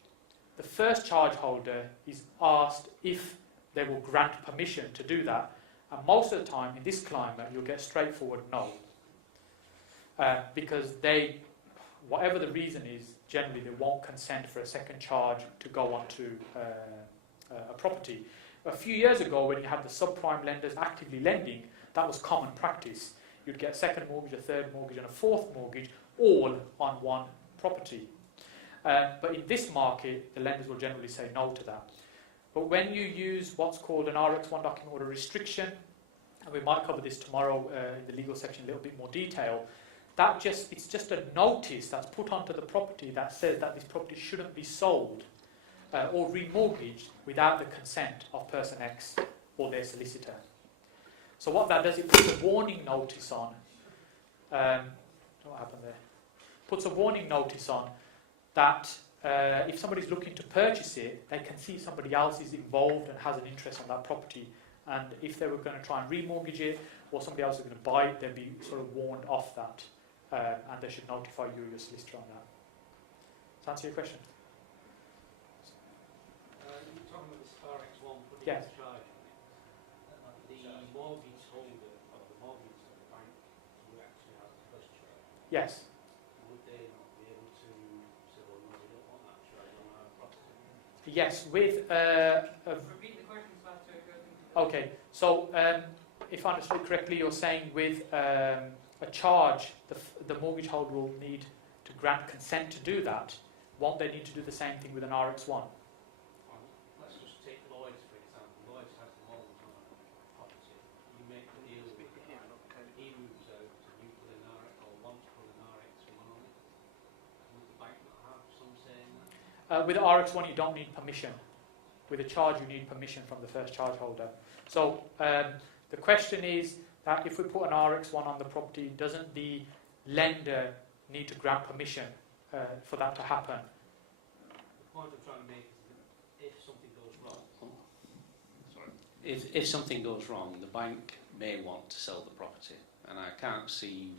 the first charge holder is asked if they will grant permission to do that, and most of the time in this climate you'll get straightforward no. Because they, whatever the reason is, generally they won't consent for a second charge to go onto a property. A few years ago, when you had the subprime lenders actively lending, that was common practice. You'd get a second mortgage, a third mortgage, and a fourth mortgage, all on one property. But in this market, the lenders will generally say no to that. But when you use what's called an RX1 document order restriction, and we might cover this tomorrow in the legal section in a little bit more detail, it's just a notice that's put onto the property that says that this property shouldn't be sold or remortgaged without the consent of person X or their solicitor. So what that does, it puts a warning notice on. What happened there? Puts a warning notice on that if somebody's looking to purchase it, they can see somebody else is involved and has an interest on that property. And if they were going to try and remortgage it, or somebody else is going to buy it, they'd be sort of warned off that. And they should notify you or your solicitor on that. Does that answer your question? You're talking about this RX1 putting Yes. a charge on it. The mortgage holder or the mortgage of the bank who actually has the first charge, Yes. would they not be able to say, well, no, we don't want that charge on our property? Yes, with Repeat the question, so I have to go into okay. So if I understood correctly, you're saying with a charge, the mortgage holder will need to grant consent to do that. Won't they need to do the same thing with an RX1? Well, let's just take Lloyds, for example. Lloyds has the mortgage on a property. You make the deal with him. He moves out and you put an RX or want to put an RX1 on it. Would the bank not have some say in that? With RX1, you don't need permission. With a charge, you need permission from the first charge holder. So the question is that if we put an RX1 on the property, doesn't the lender need to grant permission for that to happen? The point I'm trying to make is that if something goes wrong, If something goes wrong, the bank may want to sell the property, and I can't see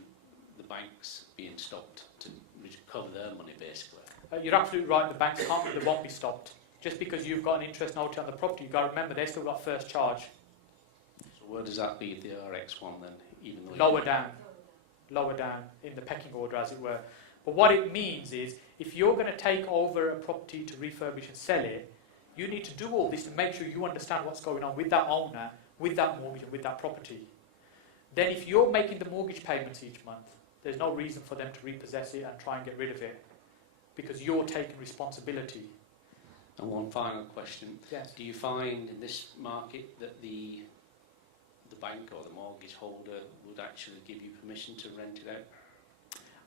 the banks being stopped to recover their money, basically. You're absolutely right, the banks they won't be stopped. Just because you've got an interest note on the property, you've got to remember they've still got first charge. So where does that leave the RX1 then? Even though Lower down in the pecking order, as it were. But what it means is, if you're going to take over a property to refurbish and sell it, you need to do all this to make sure you understand what's going on with that owner, with that mortgage and with that property. Then if you're making the mortgage payments each month, there's no reason for them to repossess it and try and get rid of it, because you're taking responsibility. And one final question. Yes. Do you find in this market that the bank or the mortgage holder would actually give you permission to rent it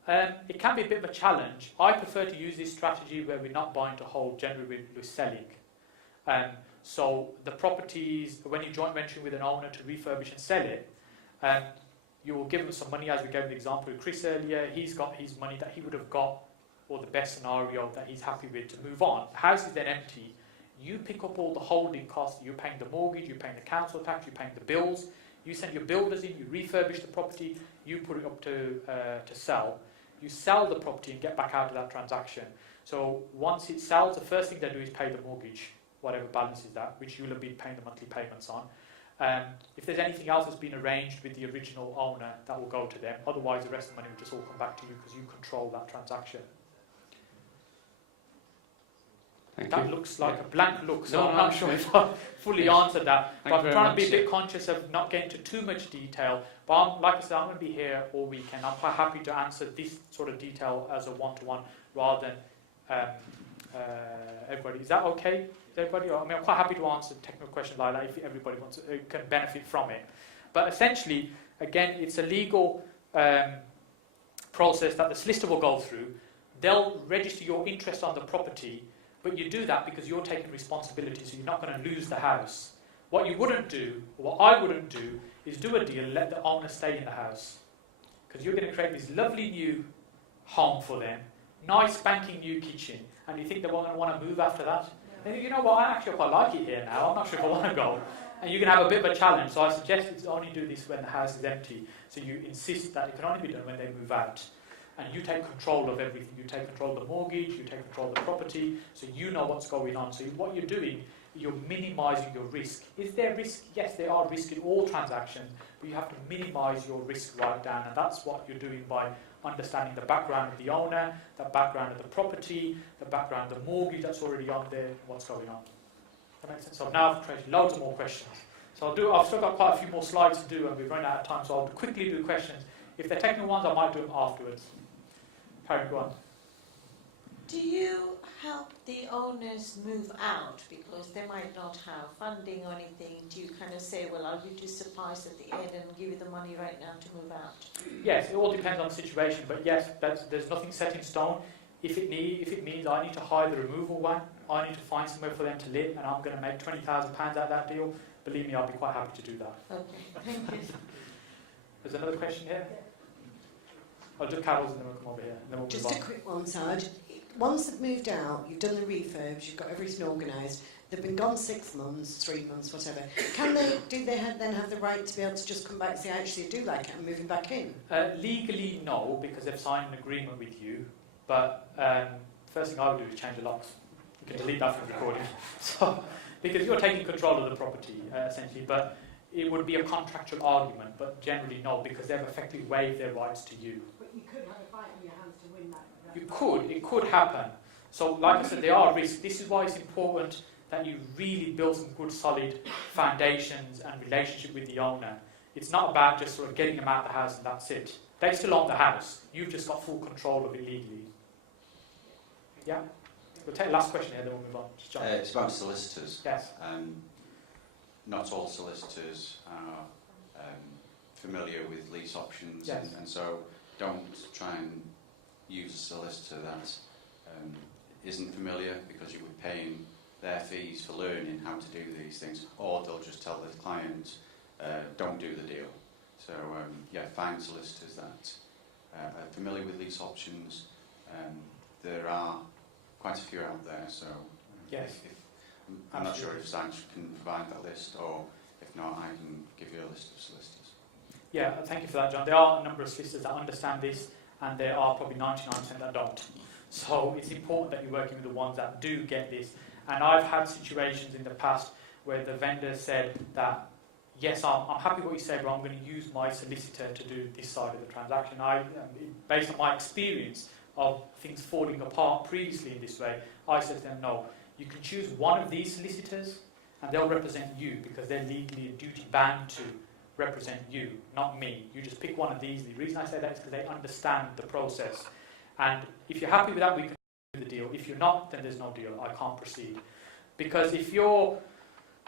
out? It can be a bit of a challenge. I prefer to use this strategy where we're not buying to hold, generally we're selling. So the properties, when you're joint venturing with an owner to refurbish and sell it, you will give them some money, as we gave an example with Chris earlier. He's got his money that he would have got, or the best scenario that he's happy with, to move on. The house is then empty. You pick up all the holding costs. You're paying the mortgage, you're paying the council tax, you're paying the bills. You send your builders in, you refurbish the property, you put it up to sell. You sell the property and get back out of that transaction. So once it sells, the first thing they do is pay the mortgage, whatever balance is that, which you'll have been paying the monthly payments on. If there's anything else that's been arranged with the original owner, that will go to them. Otherwise, the rest of the money will just all come back to you because you control that transaction. That looks like a blank look, so I'm not sure if I fully answered that. But I'm trying to be a bit conscious of not getting into too much detail. But like I said, I'm going to be here all weekend. I'm quite happy to answer this sort of detail as a one-to-one rather than everybody. Is that okay? Everybody? I mean, I'm quite happy to answer technical questions like that if everybody wants can benefit from it. But essentially, again, it's a legal process that the solicitor will go through. They'll register your interest on the property, but you do that because you're taking responsibility, so you're not going to lose the house. What you wouldn't do, or what I wouldn't do, is do a deal and let the owner stay in the house. Because you're going to create this lovely new home for them, nice spanking new kitchen, and you think they're going to want to move after that? And you know what, I actually quite like it here now, I'm not sure if I want to go. And you can have a bit of a challenge, so I suggest you only do this when the house is empty. So you insist that it can only be done when they move out. And you take control of everything. You take control of the mortgage, you take control of the property, so you know what's going on. So what you're doing, you're minimising your risk. Is there risk? Yes, there are risks in all transactions, but you have to minimise your risk right down, and that's what you're doing by understanding the background of the owner, the background of the property, the background of the mortgage that's already on there, what's going on. That makes sense? So now I've created loads of more questions. So I've still got quite a few more slides to do, and we've run out of time, so I'll quickly do questions. If they're technical ones, I might do them afterwards. Karen, go on. Do you help the owners move out because they might not have funding or anything? Do you kind of say, well, I'll reduce the price at the end and give you the money right now to move out? Yes, it all depends on the situation, but yes, there's nothing set in stone. If it means I need to hire the removal one, I need to find somewhere for them to live, and I'm going to make £20,000 out of that deal, believe me, I'll be quite happy to do that. Okay, thank you. There's another question here? I'll do Carol's and then we'll come over here. And then we'll Just move a quick one, Sarge. Once they've moved out, you've done the refurbs, you've got everything organised, they've been gone 6 months, 3 months, whatever. Do they then have the right to be able to just come back and say, actually, I do like it, I'm moving back in? Legally, no, because they've signed an agreement with you. But first thing I would do is change the locks. You can delete that from the recording. So, because you're taking control of the property, essentially. But it would be a contractual argument, but generally no, because they've effectively waived their rights to you. But you could have a fight in your hands to win that. You could, it could happen. So like I said, there are risks. This is why it's important that you really build some good solid foundations and relationship with the owner. It's not about just sort of getting them out of the house and that's it. They still own the house. You've just got full control of it legally. Yeah? We'll take the last question here, then we'll move on. John. It's about solicitors. Yes. Not all solicitors are familiar with lease options, Yes. and so don't try and use a solicitor that isn't familiar, because you'll be paying their fees for learning how to do these things, or they'll just tell the client, don't do the deal. So find solicitors that are familiar with lease options. There are quite a few out there, so Yes. I'm not sure if Sanj can provide that list, or if not, I can give you a list of solicitors. Yeah, thank you for that, John. There are a number of solicitors that understand this, and there are probably 99% that don't. So it's important that you're working with the ones that do get this. And I've had situations in the past where the vendor said that, yes, I'm happy what you say, but I'm going to use my solicitor to do this side of the transaction. Based on my experience of things falling apart previously in this way, I said to them, no, you can choose one of these solicitors and they'll represent you because they're legally and duty bound to represent you, not me. You just pick one of these. The reason I say that is because they understand the process. And if you're happy with that, we can do the deal. If you're not, then there's no deal. I can't proceed. Because if you're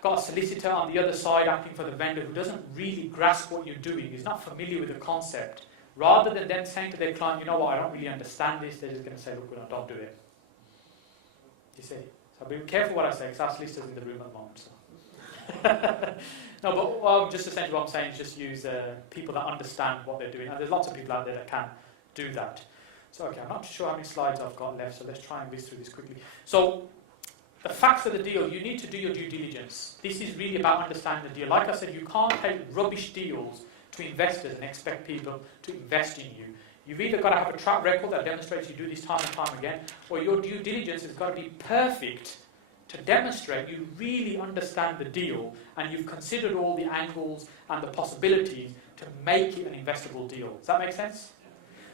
got a solicitor on the other side acting for the vendor who doesn't really grasp what you're doing, is not familiar with the concept, rather than them saying to their client, you know what, I don't really understand this, they're just going to say, look, no, don't do it. You see? So be careful what I say, because our solicitors in the room at the moment. So. No, but just essentially what I'm saying is just use people that understand what they're doing. And there's lots of people out there that can do that. So, okay, I'm not sure how many slides I've got left, so let's try and whiz through this quickly. So, the facts of the deal, you need to do your due diligence. This is really about understanding the deal. Like I said, you can't take rubbish deals to investors and expect people to invest in you. You've either got to have a track record that demonstrates you do this time and time again, or your due diligence has got to be perfect to demonstrate you really understand the deal and you've considered all the angles and the possibilities to make it an investable deal. Does that make sense?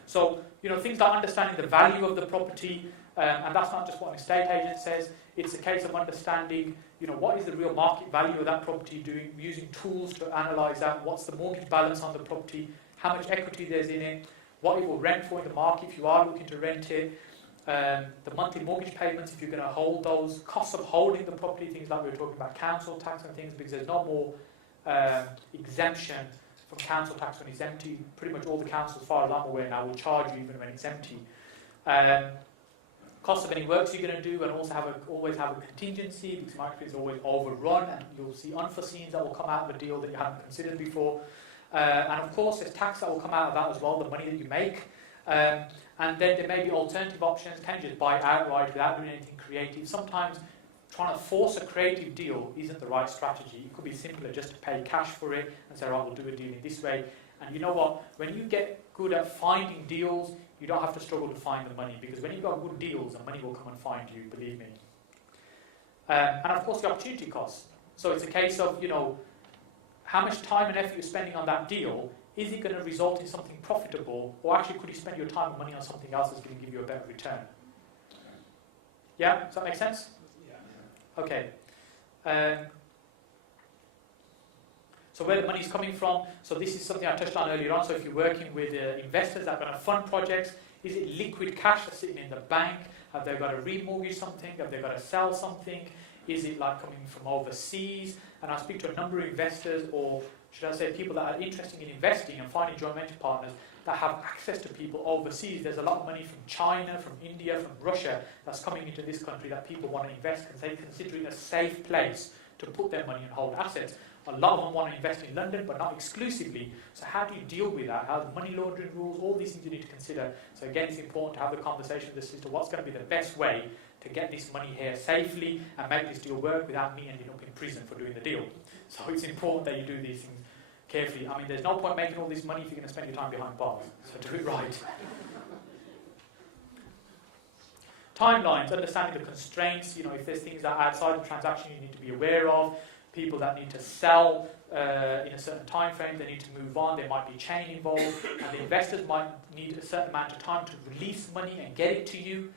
So, things like understanding the value of the property, and that's not just what an estate agent says, it's a case of understanding, what is the real market value of that property, using tools to analyse that, what's the mortgage balance on the property, how much equity there's in it, what it will rent for in the market if you are looking to rent it, the monthly mortgage payments if you're going to hold those, costs of holding the property, things like we were talking about council tax and things, because there's no more exemption from council tax when it's empty. Pretty much all the councils, as far as I'm aware now, will charge you even when it's empty. Cost of any works you're going to do, and also always have a contingency, because market is always overrun, and you'll see unforeseens that will come out of a deal that you haven't considered before. And of course, there's tax that will come out of that as well, the money that you make. And then there may be alternative options. Can you just buy outright without doing anything creative? Sometimes trying to force a creative deal isn't the right strategy. It could be simpler just to pay cash for it and say, right, we'll do a deal in this way. And you know what? When you get good at finding deals, you don't have to struggle to find the money, because when you've got good deals, the money will come and find you, believe me. And of course, the opportunity cost. So it's a case of, how much time and effort you're spending on that deal. Is it going to result in something profitable, or actually could you spend your time and money on something else that's going to give you a better return? Yeah? Does that make sense? Yeah. Okay. So where the money's coming from, so this is something I touched on earlier on. So if you're working with investors that are going to fund projects, is it liquid cash that's sitting in the bank? Have they got to remortgage something? Have they got to sell something? Is it like coming from overseas? And I speak to a number of investors, or should I say people that are interested in investing and finding joint venture partners that have access to people overseas. There's a lot of money from China, from India, from Russia that's coming into this country that people want to invest because they consider it a safe place to put their money and hold assets. A lot of them want to invest in London, but not exclusively. So how do you deal with that? How the money laundering rules, all these things you need to consider. So again, it's important to have the conversation with the sister, what's going to be the best way to get this money here safely and make this deal work without me ending up in prison for doing the deal. So it's important that you do these things carefully. I mean, there's no point making all this money if you're going to spend your time behind bars. So do it right. Timelines, understanding the constraints. If there's things that are outside the transaction you need to be aware of. People that need to sell in a certain time frame, they need to move on, there might be chain involved, and the investors might need a certain amount of time to release money and get it to you.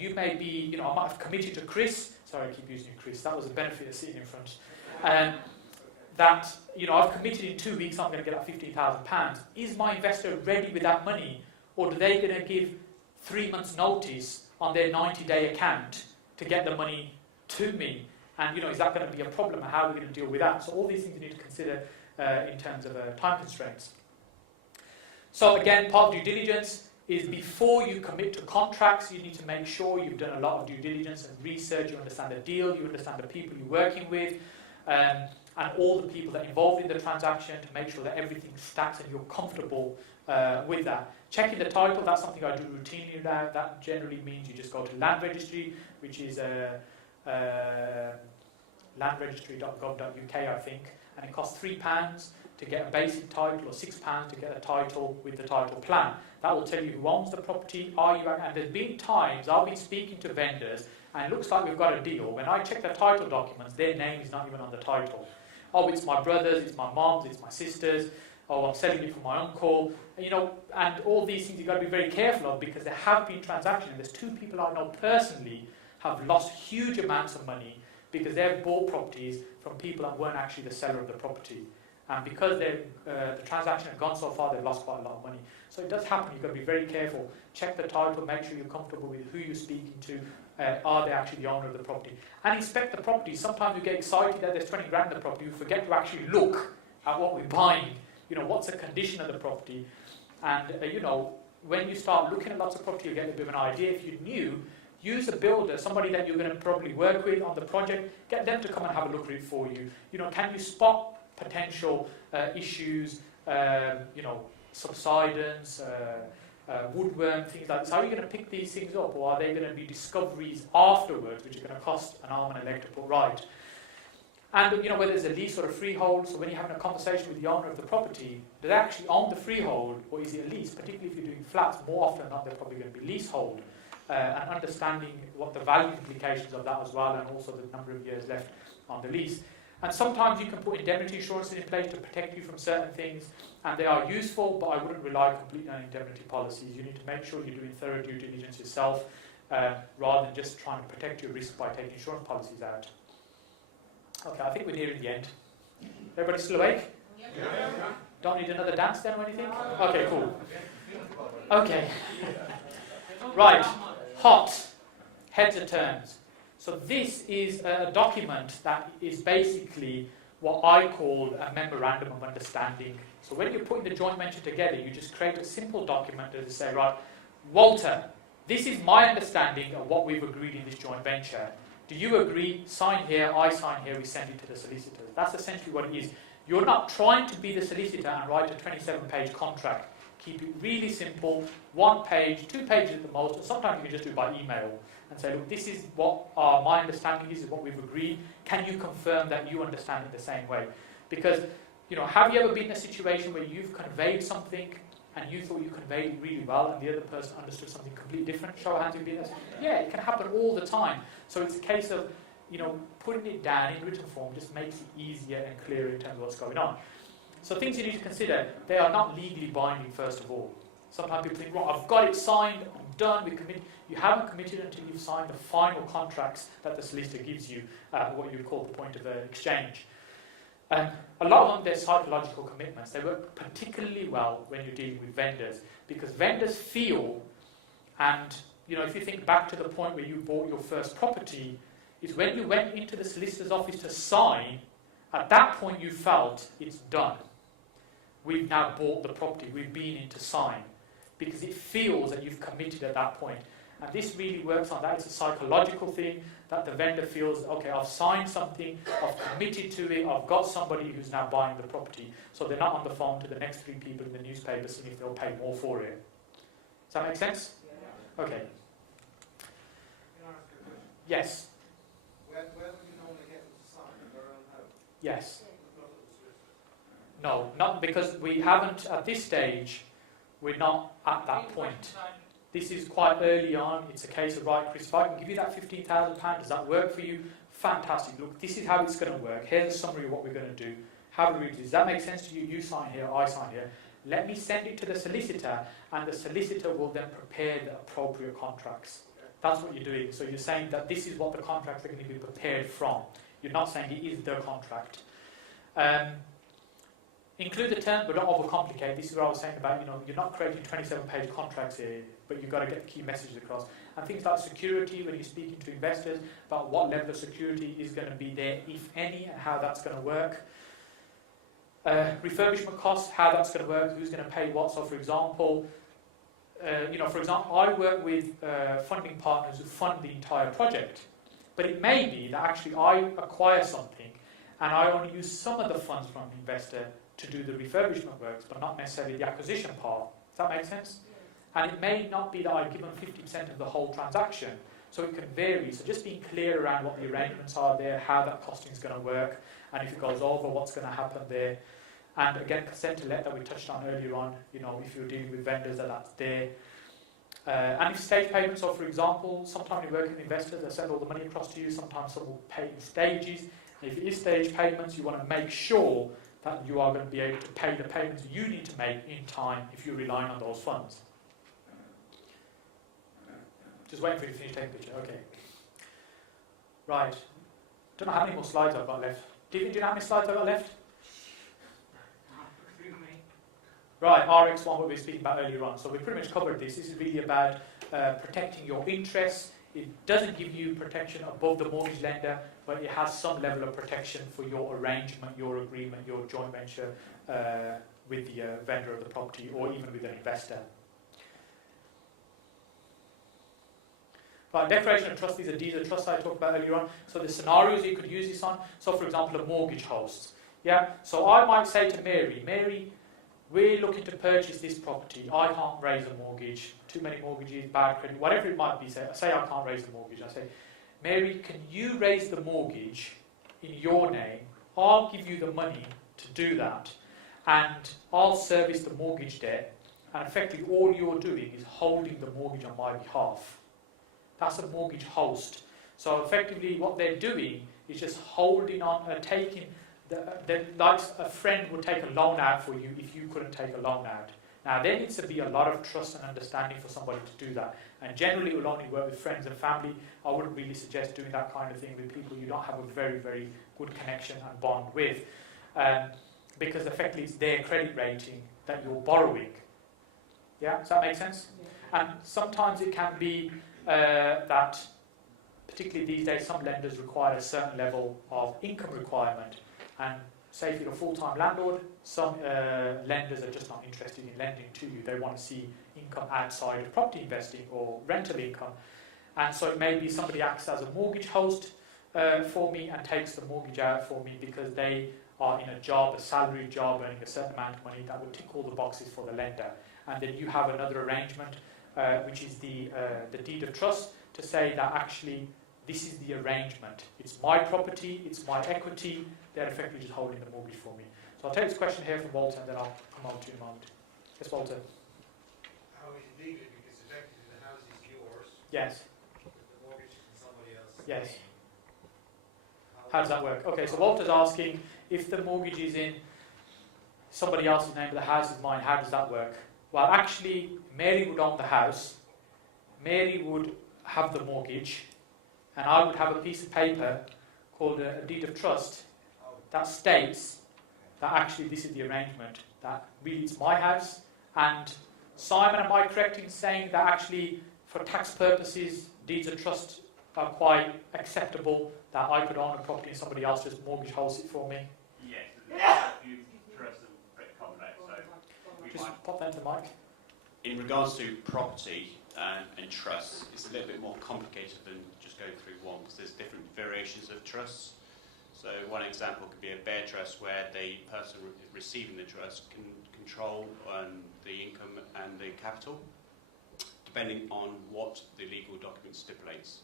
You may be, I might have committed to Chris, sorry I keep using Chris, that was a benefit of sitting in front, that, I've committed in 2 weeks I'm going to get that £15,000. Is my investor ready with that money, or are they going to give 3 months notice on their 90-day account to get the money to me? And, is that going to be a problem, and how are we going to deal with that? So all these things you need to consider in terms of time constraints. So again, part of due diligence is before you commit to contracts, you need to make sure you've done a lot of due diligence and research, you understand the deal, you understand the people you're working with, and all the people that are involved in the transaction to make sure that everything stacks and you're comfortable with that. Checking the title, that's something I do routinely now. That generally means you just go to Land Registry, which is landregistry.gov.uk, I think, and it costs £3 to get a basic title or £6 to get a title with the title plan. That will tell you who owns the property, and there's been times I've been speaking to vendors and it looks like we've got a deal. When I check the title documents, their name is not even on the title. Oh, it's my brother's, it's my mom's, it's my sister's, oh, I'm selling it for my uncle, and all these things you've got to be very careful of, because there have been transactions. There's 2 people I know personally have lost huge amounts of money because they've bought properties from people that weren't actually the seller of the property. And because the transaction had gone so far, they've lost quite a lot of money. So it does happen. You've got to be very careful. Check the title, make sure you're comfortable with who you're speaking to. Are they actually the owner of the property? And inspect the property. Sometimes you get excited that there's 20 grand in the property. You forget to actually look at what we're buying. What's the condition of the property? And, when you start looking at lots of property, you get a bit of an idea. If you're new, use a builder, somebody that you're going to probably work with on the project. Get them to come and have a look at it for you. Can you spot potential issues, subsidence, woodworm, things like this? How are you going to pick these things up? Or are they going to be discoveries afterwards, which are going to cost an arm and a leg to put right? And whether it's a lease or a freehold, so when you're having a conversation with the owner of the property, do they actually own the freehold or is it a lease? Particularly if you're doing flats, more often than not, they're probably going to be leasehold. And understanding what the value implications of that as well, and also the number of years left on the lease. And sometimes you can put indemnity insurances in place to protect you from certain things, and they are useful, but I wouldn't rely completely on indemnity policies. You need to make sure you're doing thorough due diligence yourself, rather than just trying to protect your risk by taking insurance policies out. Okay, I think we're nearing the end. Everybody still awake? Yeah. Don't need another dance then or anything? Okay, cool. Okay. Right. Hot. Heads or terms. So this is a document that is basically what I call a memorandum of understanding. So when you're putting the joint venture together, you just create a simple document to say, right, Walter, this is my understanding of what we've agreed in this joint venture. Do you agree? Sign here, I sign here, we send it to the solicitors. That's essentially what it is. You're not trying to be the solicitor and write a 27-page contract. Keep it really simple, 1 page, 2 pages at the most, or sometimes you can just do it by email and say, look, this is what my understanding is what we've agreed. Can you confirm that you understand it the same way? Because, have you ever been in a situation where you've conveyed something and you thought you conveyed it really well and the other person understood something completely different? Show of hands, you've been there. Yeah, it can happen all the time. So it's a case of, putting it down in written form just makes it easier and clearer in terms of what's going on. So things you need to consider, they are not legally binding, first of all. Sometimes people think, right, I've got it signed, I'm done, we commit. You haven't committed until you've signed the final contracts that the solicitor gives you, what you would call the point of exchange. A lot of them, they're psychological commitments. They work particularly well when you're dealing with vendors, because vendors feel, and if you think back to the point where you bought your first property, is when you went into the solicitor's office to sign, at that point you felt it's done. We've now bought the property, we've been in to sign, because it feels that you've committed at that point. And this really works on that. It's a psychological thing that the vendor feels, okay, I've signed something, I've committed to it, I've got somebody who's now buying the property. So they're not on the phone to the next 3 people in the newspaper seeing if they'll pay more for it. Does that make sense? Okay. Can I ask you a question? Yes. Where would you normally get them to sign in their own home? Yes. Not at the solicitor's. No, not because we haven't, at this stage, we're not at that point. This is quite early on. It's a case of, right, Chris, if I can give you that £15,000, does that work for you? Fantastic. Look, this is how it's going to work. Here's a summary of what we're going to do. Have a read. Does that make sense to you? You sign here, I sign here. Let me send it to the solicitor, and the solicitor will then prepare the appropriate contracts. That's what you're doing. So you're saying that this is what the contracts are going to be prepared from. You're not saying it is the contract. Include the terms, but don't overcomplicate. This is what I was saying about, you're not creating 27-page contracts here, but you've got to get the key messages across. And things like security, when you're speaking to investors, about what level of security is going to be there, if any, and how that's going to work. Refurbishment costs, how that's going to work, who's going to pay what. So, for example, I work with funding partners who fund the entire project. But it may be that actually I acquire something and I only use some of the funds from the investor to do the refurbishment works, but not necessarily the acquisition part. Does that make sense? And it may not be that I give them 50% of the whole transaction, so it can vary. So just being clear around what the arrangements are there, how that costing is going to work, and if it goes over, what's going to happen there. And again, consent to let that we touched on earlier on, if you're dealing with vendors, that's there. And if stage payments, so for example, sometimes you work with investors, they send all the money across to you, sometimes some will pay in stages. And if it is stage payments, you want to make sure that you are going to be able to pay the payments you need to make in time if you're relying on those funds. Just waiting for you to finish taking a picture. Okay. Right. Don't know how many more slides I've got left. Do you know how many slides I've got left? Right, RX1, what we were speaking about earlier on. So we pretty much covered this. This is really about protecting your interests. It doesn't give you protection above the mortgage lender, but it has some level of protection for your arrangement, your agreement, your joint venture with the vendor of the property or even with an investor. Right, declaration of trust, these are deeds of trust I talked about earlier on. So the scenarios you could use this on. So for example, a mortgage host. Yeah. So I might say to Mary, we're looking to purchase this property. I can't raise a mortgage. Too many mortgages, bad credit, whatever it might be. Say I can't raise the mortgage. I say, Mary, can you raise the mortgage in your name, I'll give you the money to do that, and I'll service the mortgage debt, and effectively all you're doing is holding the mortgage on my behalf. That's a mortgage host. So effectively what they're doing is just holding on, taking, like a friend would take a loan out for you if you couldn't take a loan out. Now there needs to be a lot of trust and understanding for somebody to do that. And generally it will only work with friends and family. I wouldn't really suggest doing that kind of thing with people you don't have a very, very good connection and bond with. Because effectively it's their credit rating that you're borrowing. Yeah, does that make sense? Yeah. And sometimes it can be that, particularly these days, some lenders require a certain level of income requirement. And say if you're a full-time landlord, some lenders are just not interested in lending to you. They want to see income outside of property investing or rental income. And so it may be somebody acts as a mortgage host for me and takes the mortgage out for me because they are in a job, a salary job, earning a certain amount of money that would tick all the boxes for the lender. And then you have another arrangement, which is the deed of trust, to say that actually this is the arrangement. It's my property, it's my equity, they're effectively just holding the mortgage for me. So I'll take this question here from Walter and then I'll come on to you in a moment. Yes, Walter? How is it legal? Because effectively the house is yours, Yes. but the mortgage is in somebody else's Yes. name. How does that work? Okay, so Walter's asking, if the mortgage is in somebody else's name but the house is mine, how does that work? Well, actually, Mary would own the house, Mary would have the mortgage, and I would have a piece of paper called a deed of trust that states that actually this is the arrangement, that really it's my house. And Simon, am I correct in saying that actually for tax purposes deeds of trust are quite acceptable, that I could own a property and somebody else just mortgage holds it for me? Yes, you trust them pretty complex, so we Just might. pop that to the mic. In regards to property and trusts, it's a little bit more complicated than just going through one, because there's different variations of trusts. So one example could be a bare trust, where the person receiving the trust can control the income and the capital, depending on what the legal document stipulates.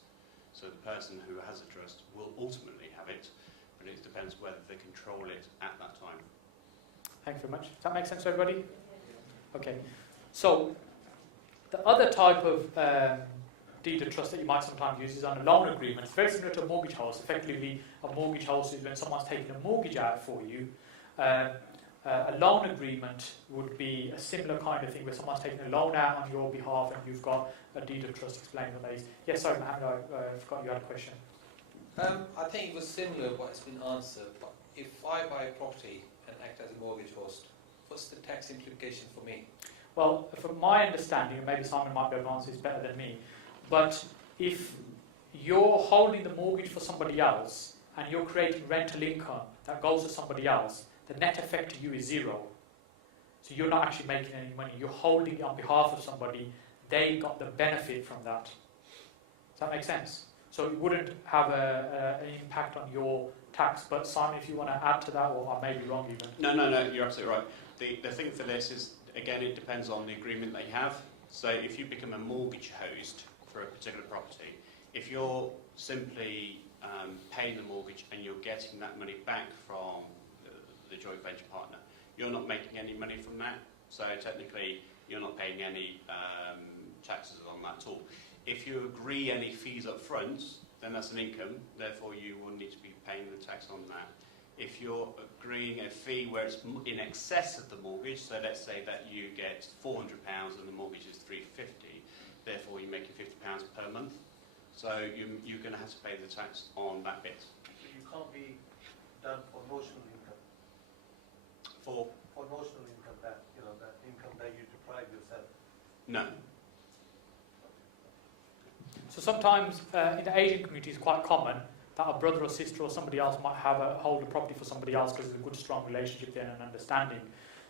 So the person who has a trust will ultimately have it, but it depends whether they control it at that time. Thank you very much. Does that make sense to everybody? Okay. So the other type of deed of trust that you might sometimes use is on a loan agreement. It's very similar to a mortgage house. Effectively, a mortgage house is when someone's taking a mortgage out for you. A loan agreement would be a similar kind of thing where someone's taking a loan out on your behalf and you've got a deed of trust explaining the base. Yes, sorry, Mohammed, I forgot you had a question. I think it was similar to what's been answered, but if I buy a property and act as a mortgage host, what's the tax implication for me? Well, from my understanding, and maybe Simon might be able to answer this better than me, but if you're holding the mortgage for somebody else and you're creating rental income that goes to somebody else, the net effect to you is zero. So you're not actually making any money. You're holding it on behalf of somebody. They got the benefit from that. Does that make sense? So it wouldn't have an impact on your tax. But Simon, if you want to add to that, or I may be wrong even. No, you're absolutely right. The thing for this is, again, it depends on the agreement that you have. So if you become a mortgage host for a particular property, if you're simply paying the mortgage and you're getting that money back from the joint venture partner, you're not making any money from that. So technically, you're not paying any taxes on that at all. If you agree any fees up front, then that's an income, therefore you will need to be paying the tax on that. If you're agreeing a fee where it's in excess of the mortgage, so let's say that you get £400 and the mortgage is £350, therefore you're making £50 per month. So you're going to have to pay the tax on that bit. So you can't be done for notional income. For notional income, that income that you deprive yourself. no. So sometimes in the Asian community, it's quite common that a brother or sister or somebody else might hold a property for somebody else because there's a good, strong relationship there and an understanding.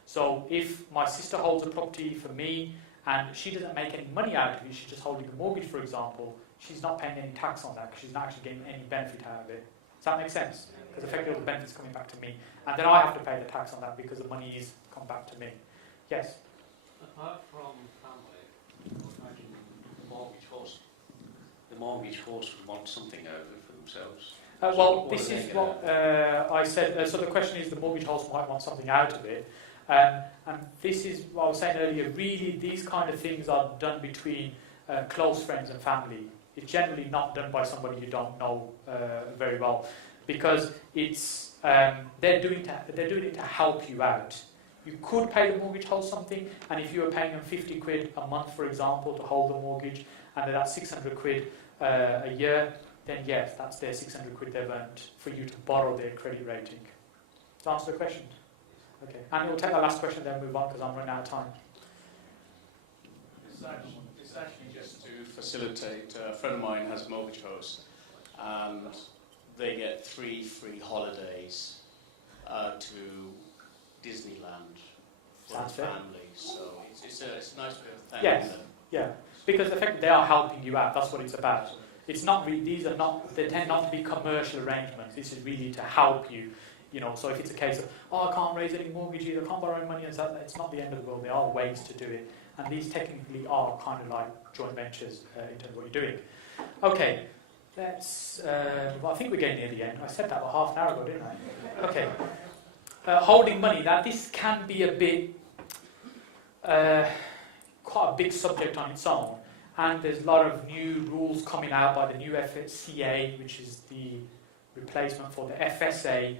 So if my sister holds a property for me and she doesn't make any money out of it, she's just holding a mortgage, for example, she's not paying any tax on that because she's not actually getting any benefit out of it. Does that make sense? Because effectively all the benefits coming back to me. And then I have to pay the tax on that because the money is come back to me. Yes? Apart from family, imagine the mortgage host would want something out of it for themselves. Well, this is what I said. So the question is, the mortgage holder might want something out of it. And this is what I was saying earlier. Really, these kind of things are done between close friends and family. It's generally not done by somebody you don't know very well, because it's they're doing it to help you out. You could pay the mortgage holder something, and if you were paying them 50 quid a month, for example, to hold the mortgage, and that's 600 quid a year, then yes, that's their 600 quid they've earned for you to borrow their credit rating. Does that answer the question? Okay, and we'll take the last question, then move on, because I'm running out of time. It's actually just to facilitate. A friend of mine has a mortgage host, and they get 3 free holidays to Disneyland for That's the it. family. So it's a nice way of thanking Yes. them. Yeah, because effectively they are helping you out. That's what it's about. It's not really, these are not, they tend not to be commercial arrangements. This is really to help you. You know, so if it's a case of, I can't raise any mortgages, I can't borrow any money, it's not the end of the world. There are ways to do it. And these technically are kind of like joint ventures in terms of what you're doing. Okay, let's, well, I think we're getting near the end. I said that about half an hour ago, didn't I? Okay. Holding money. Now, this can be a bit, quite a big subject on its own. And there's a lot of new rules coming out by the new FCA, which is the replacement for the FSA,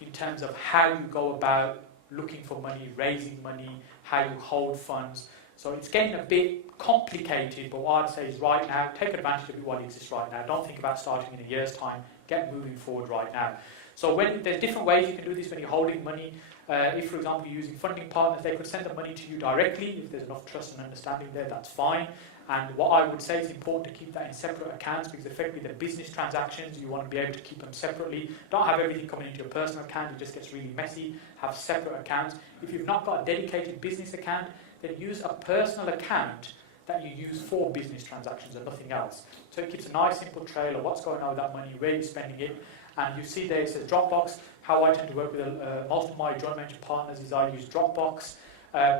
in terms of how you go about looking for money, raising money, how you hold funds. So it's getting a bit complicated, but what I'd say is right now, take advantage of what exists right now. Don't think about starting in a year's time. Get moving forward right now. So when there's different ways you can do this when you're holding money. If, for example, you're using funding partners, they could send the money to you directly. If there's enough trust and understanding there, that's fine. And what I would say is important to keep that in separate accounts, because effectively the business transactions, you want to be able to keep them separately. Don't have everything coming into your personal account, it just gets really messy. Have separate accounts. If you've not got a dedicated business account, then use a personal account that you use for business transactions and nothing else. So it keeps a nice simple trail of what's going on with that money, where you're spending it. And you see there it says Dropbox. How I tend to work with most of my joint venture partners is I use Dropbox,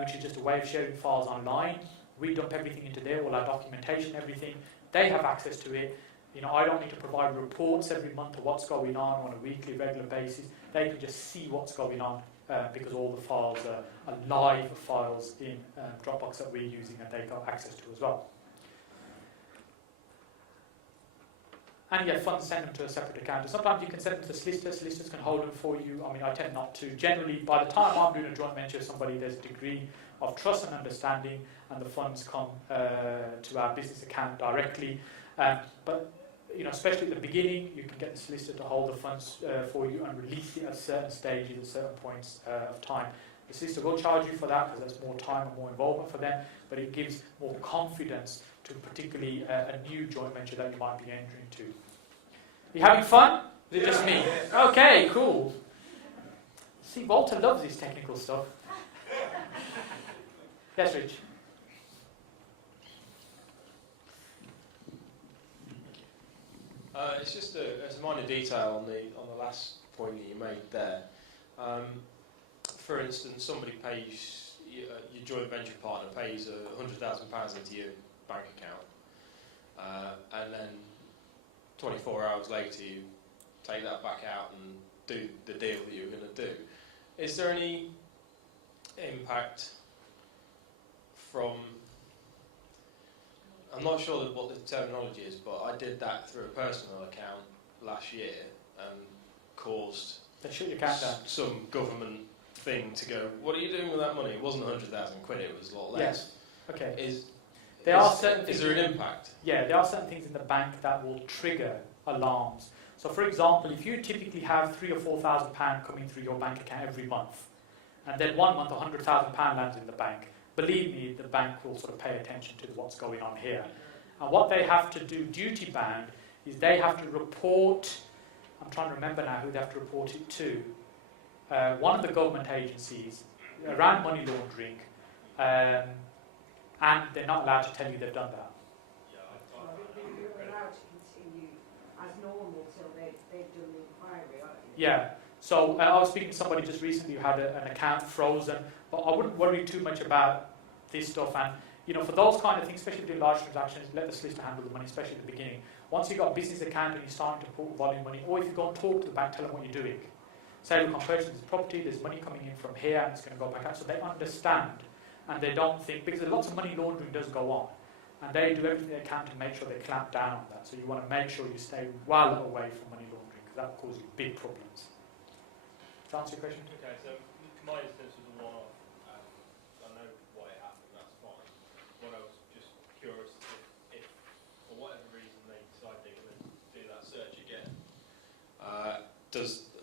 which is just a way of sharing files online. We dump everything into there, all our documentation, everything. They have access to it. You know, I don't need to provide reports every month of what's going on a weekly, regular basis. They can just see what's going on because all the files are live files in Dropbox that we're using and they got access to as well. And yeah, funds, send them to a separate account. And sometimes you can send them to solicitors. Solicitors can hold them for you. I mean, I tend not to. Generally, by the time I'm doing a joint venture with somebody, there's a degree of trust and understanding, and the funds come to our business account directly. But you know, especially at the beginning, you can get the solicitor to hold the funds for you and release it at certain stages, at certain points of time. The solicitor will charge you for that because that's more time and more involvement for them, but it gives more confidence to particularly a new joint venture that you might be entering into. You having fun? Is it just me? Okay, cool. See, Walter loves this technical stuff. Yes, Rich. It's just a minor detail on the last point that you made there. For instance, somebody pays your joint venture partner pays £100,000 into your bank account, and then 24 hours later you take that back out and do the deal that you were going to do. Is there any impact from? I'm not sure what the terminology is, but I did that through a personal account last year and caused They shut your account down. some government thing to go, what are you doing with that money? It wasn't 100,000 quid, it was a lot less. Yes. Okay. Is there an impact? Yeah, there are certain things in the bank that will trigger alarms. So, for example, if you typically have £3,000 or £4,000 coming through your bank account every month, and then one month £100,000 lands in the bank, believe me, the bank will sort of pay attention to what's going on here. And what they have to do, duty bound, is they have to report, I'm trying to remember now who they have to report it to, one of the government agencies around money laundering, and they're not allowed to tell you they've done that. They're allowed to continue as normal till they've done the inquiry, aren't they? Yeah. So I was speaking to somebody just recently who had an account frozen, but I wouldn't worry too much about this stuff. And for those kind of things, especially doing large transactions, let the solicitor handle the money, especially at the beginning. Once you've got a business account and you're starting to put volume money, or if you go and talk to the bank, tell them what you're doing. Say, look, I'm purchasing this property, there's money coming in from here, and it's going to go back out. So they understand, and they don't think, because lots of money laundering does go on, and they do everything they can to make sure they clamp down on that. So you want to make sure you stay well away from money laundering, because that will cause you big problems. Does that answer your question? Okay, so my instance was a one-off. I know why it happened, that's fine. What I was just curious if for whatever reason they decide they're going to do that search again,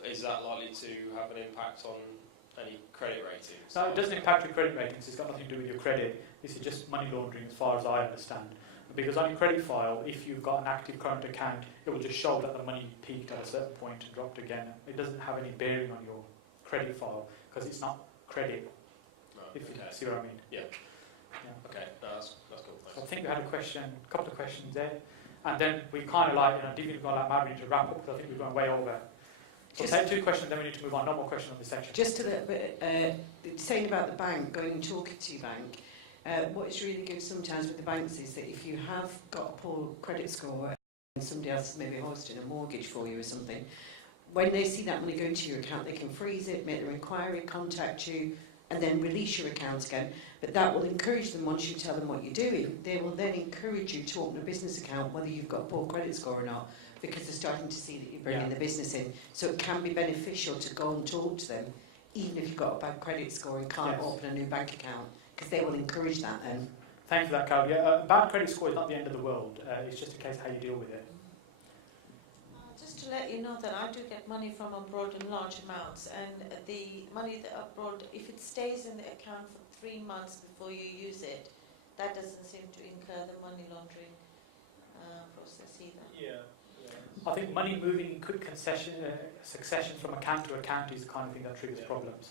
is that likely to have an impact on any credit ratings? No, it doesn't impact your credit ratings. It's got nothing to do with your credit. This is just money laundering as far as I understand. Because on your credit file, if you've got an active current account, it will just show that the money peaked at a certain point and dropped again. It doesn't have any bearing on your credit file because it's not credit, if you see what I mean. Yeah. Okay, no, that's cool. So I think we had a couple of questions there. And then we kind of didn't go like mad, we need to wrap up because I think we're going way over. So take 2 questions, then we need to move on. No more questions on this section. Just a little bit, saying about the bank, going and talking to your bank, what is really good sometimes with the banks is that if you have got a poor credit score and somebody else is maybe hosting a mortgage for you or something, when they see that money go into your account, they can freeze it, make their inquiry, contact you, and then release your account again. But that will encourage them, once you tell them what you're doing, they will then encourage you to open a business account, whether you've got a poor credit score or not, because they're starting to see that you're bringing the business in. So it can be beneficial to go and talk to them, even if you've got a bad credit score and can't open a new bank account, because they will encourage that then. Thank you for that, Carol. Yeah, bad credit score is not the end of the world. It's just a case of how you deal with it. Just to let you know that I do get money from abroad in large amounts, and the money that abroad, if it stays in the account for 3 months before you use it, that doesn't seem to incur the money laundering process either. Yeah. I think money moving in quick succession from account to account is the kind of thing that triggers problems.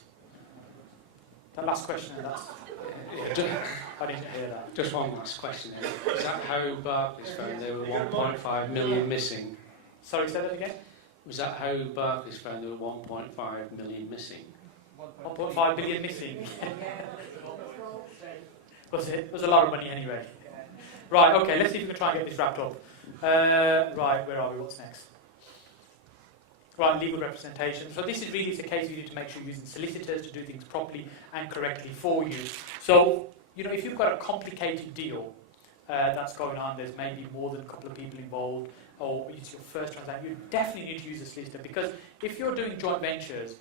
That last question, I didn't hear that. Just one last question. Is that how Barclays found there were 1.5 million missing? Sorry, say that again? Was that how Barclays found there were 1.5 million missing? 1.5 billion missing. Was it? It was a lot of money anyway. Right, okay, let's see if we can try and get this wrapped up. Right, where are we? What's next? Right, legal representation. So this is really a case you need to make sure you're using solicitors to do things properly and correctly for you. So, if you've got a complicated deal that's going on, there's maybe more than a couple of people involved, or it's your first transaction, you definitely need to use a solicitor, because if you're doing joint ventures,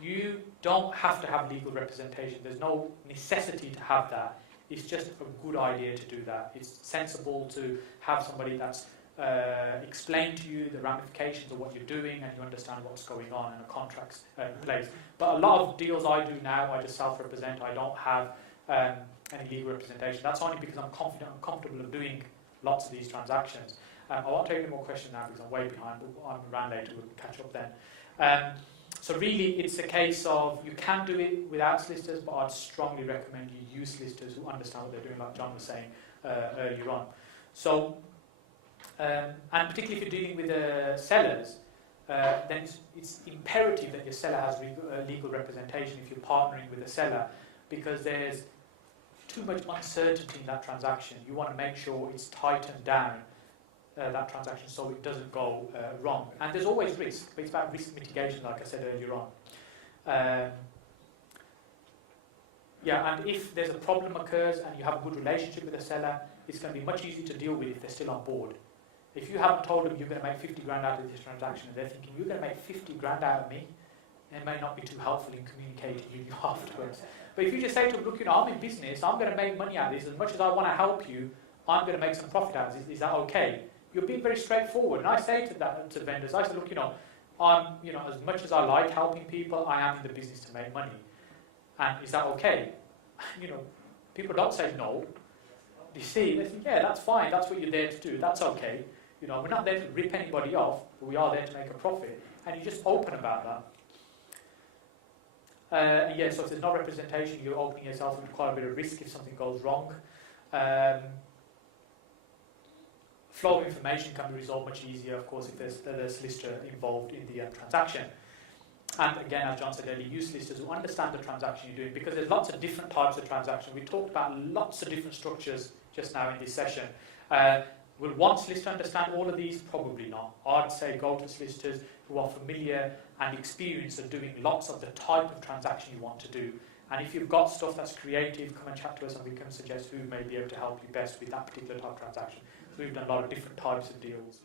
you don't have to have legal representation. There's no necessity to have that. It's just a good idea to do that. It's sensible to have somebody that's explain to you the ramifications of what you're doing and you understand what's going on and a contract's in place. But a lot of deals I do now, I just self-represent. I don't have any legal representation. That's only because I'm confident and comfortable of doing lots of these transactions. I won't take any more questions now because I'm way behind, but I'm around later, we'll catch up then. So really, it's a case of you can do it without solicitors, but I'd strongly recommend you use solicitors who understand what they're doing, like John was saying earlier on. So, and particularly if you're dealing with sellers, then it's imperative that your seller has legal representation if you're partnering with a seller, because there's too much uncertainty in that transaction. You want to make sure it's tightened down, that transaction, so it doesn't go wrong. And there's always risk, but it's about risk mitigation, like I said earlier on. And if there's a problem occurs and you have a good relationship with the seller, it's going to be much easier to deal with if they're still on board. If you haven't told them you're going to make 50 grand out of this transaction and they're thinking, you're going to make 50 grand out of me, it may not be too helpful in communicating with you afterwards. But if you just say to them, look, I'm in business, I'm going to make money out of this, as much as I want to help you, I'm going to make some profit out of this, is that okay? You're being very straightforward. And I say to vendors, I say, look, I'm, as much as I like helping people, I am in the business to make money. And is that okay? People don't say no. You see, they think, yeah, that's fine, that's what you're there to do, that's okay. We're not there to rip anybody off, but we are there to make a profit. And you're just open about that. So if there's no representation, you're opening yourself into quite a bit of risk if something goes wrong. Flow of information can be resolved much easier, of course, if there's a solicitor involved in the transaction. and again, as John said earlier, use solicitors who understand the transaction you're doing, because there's lots of different types of transactions. We talked about lots of different structures just now in this session. Will one solicitor understand all of these? Probably not. I'd say go to solicitors who are familiar and experienced at doing lots of the type of transaction you want to do. And if you've got stuff that's creative, come and chat to us and we can suggest who may be able to help you best with that particular type of transaction. So we've done a lot of different types of deals.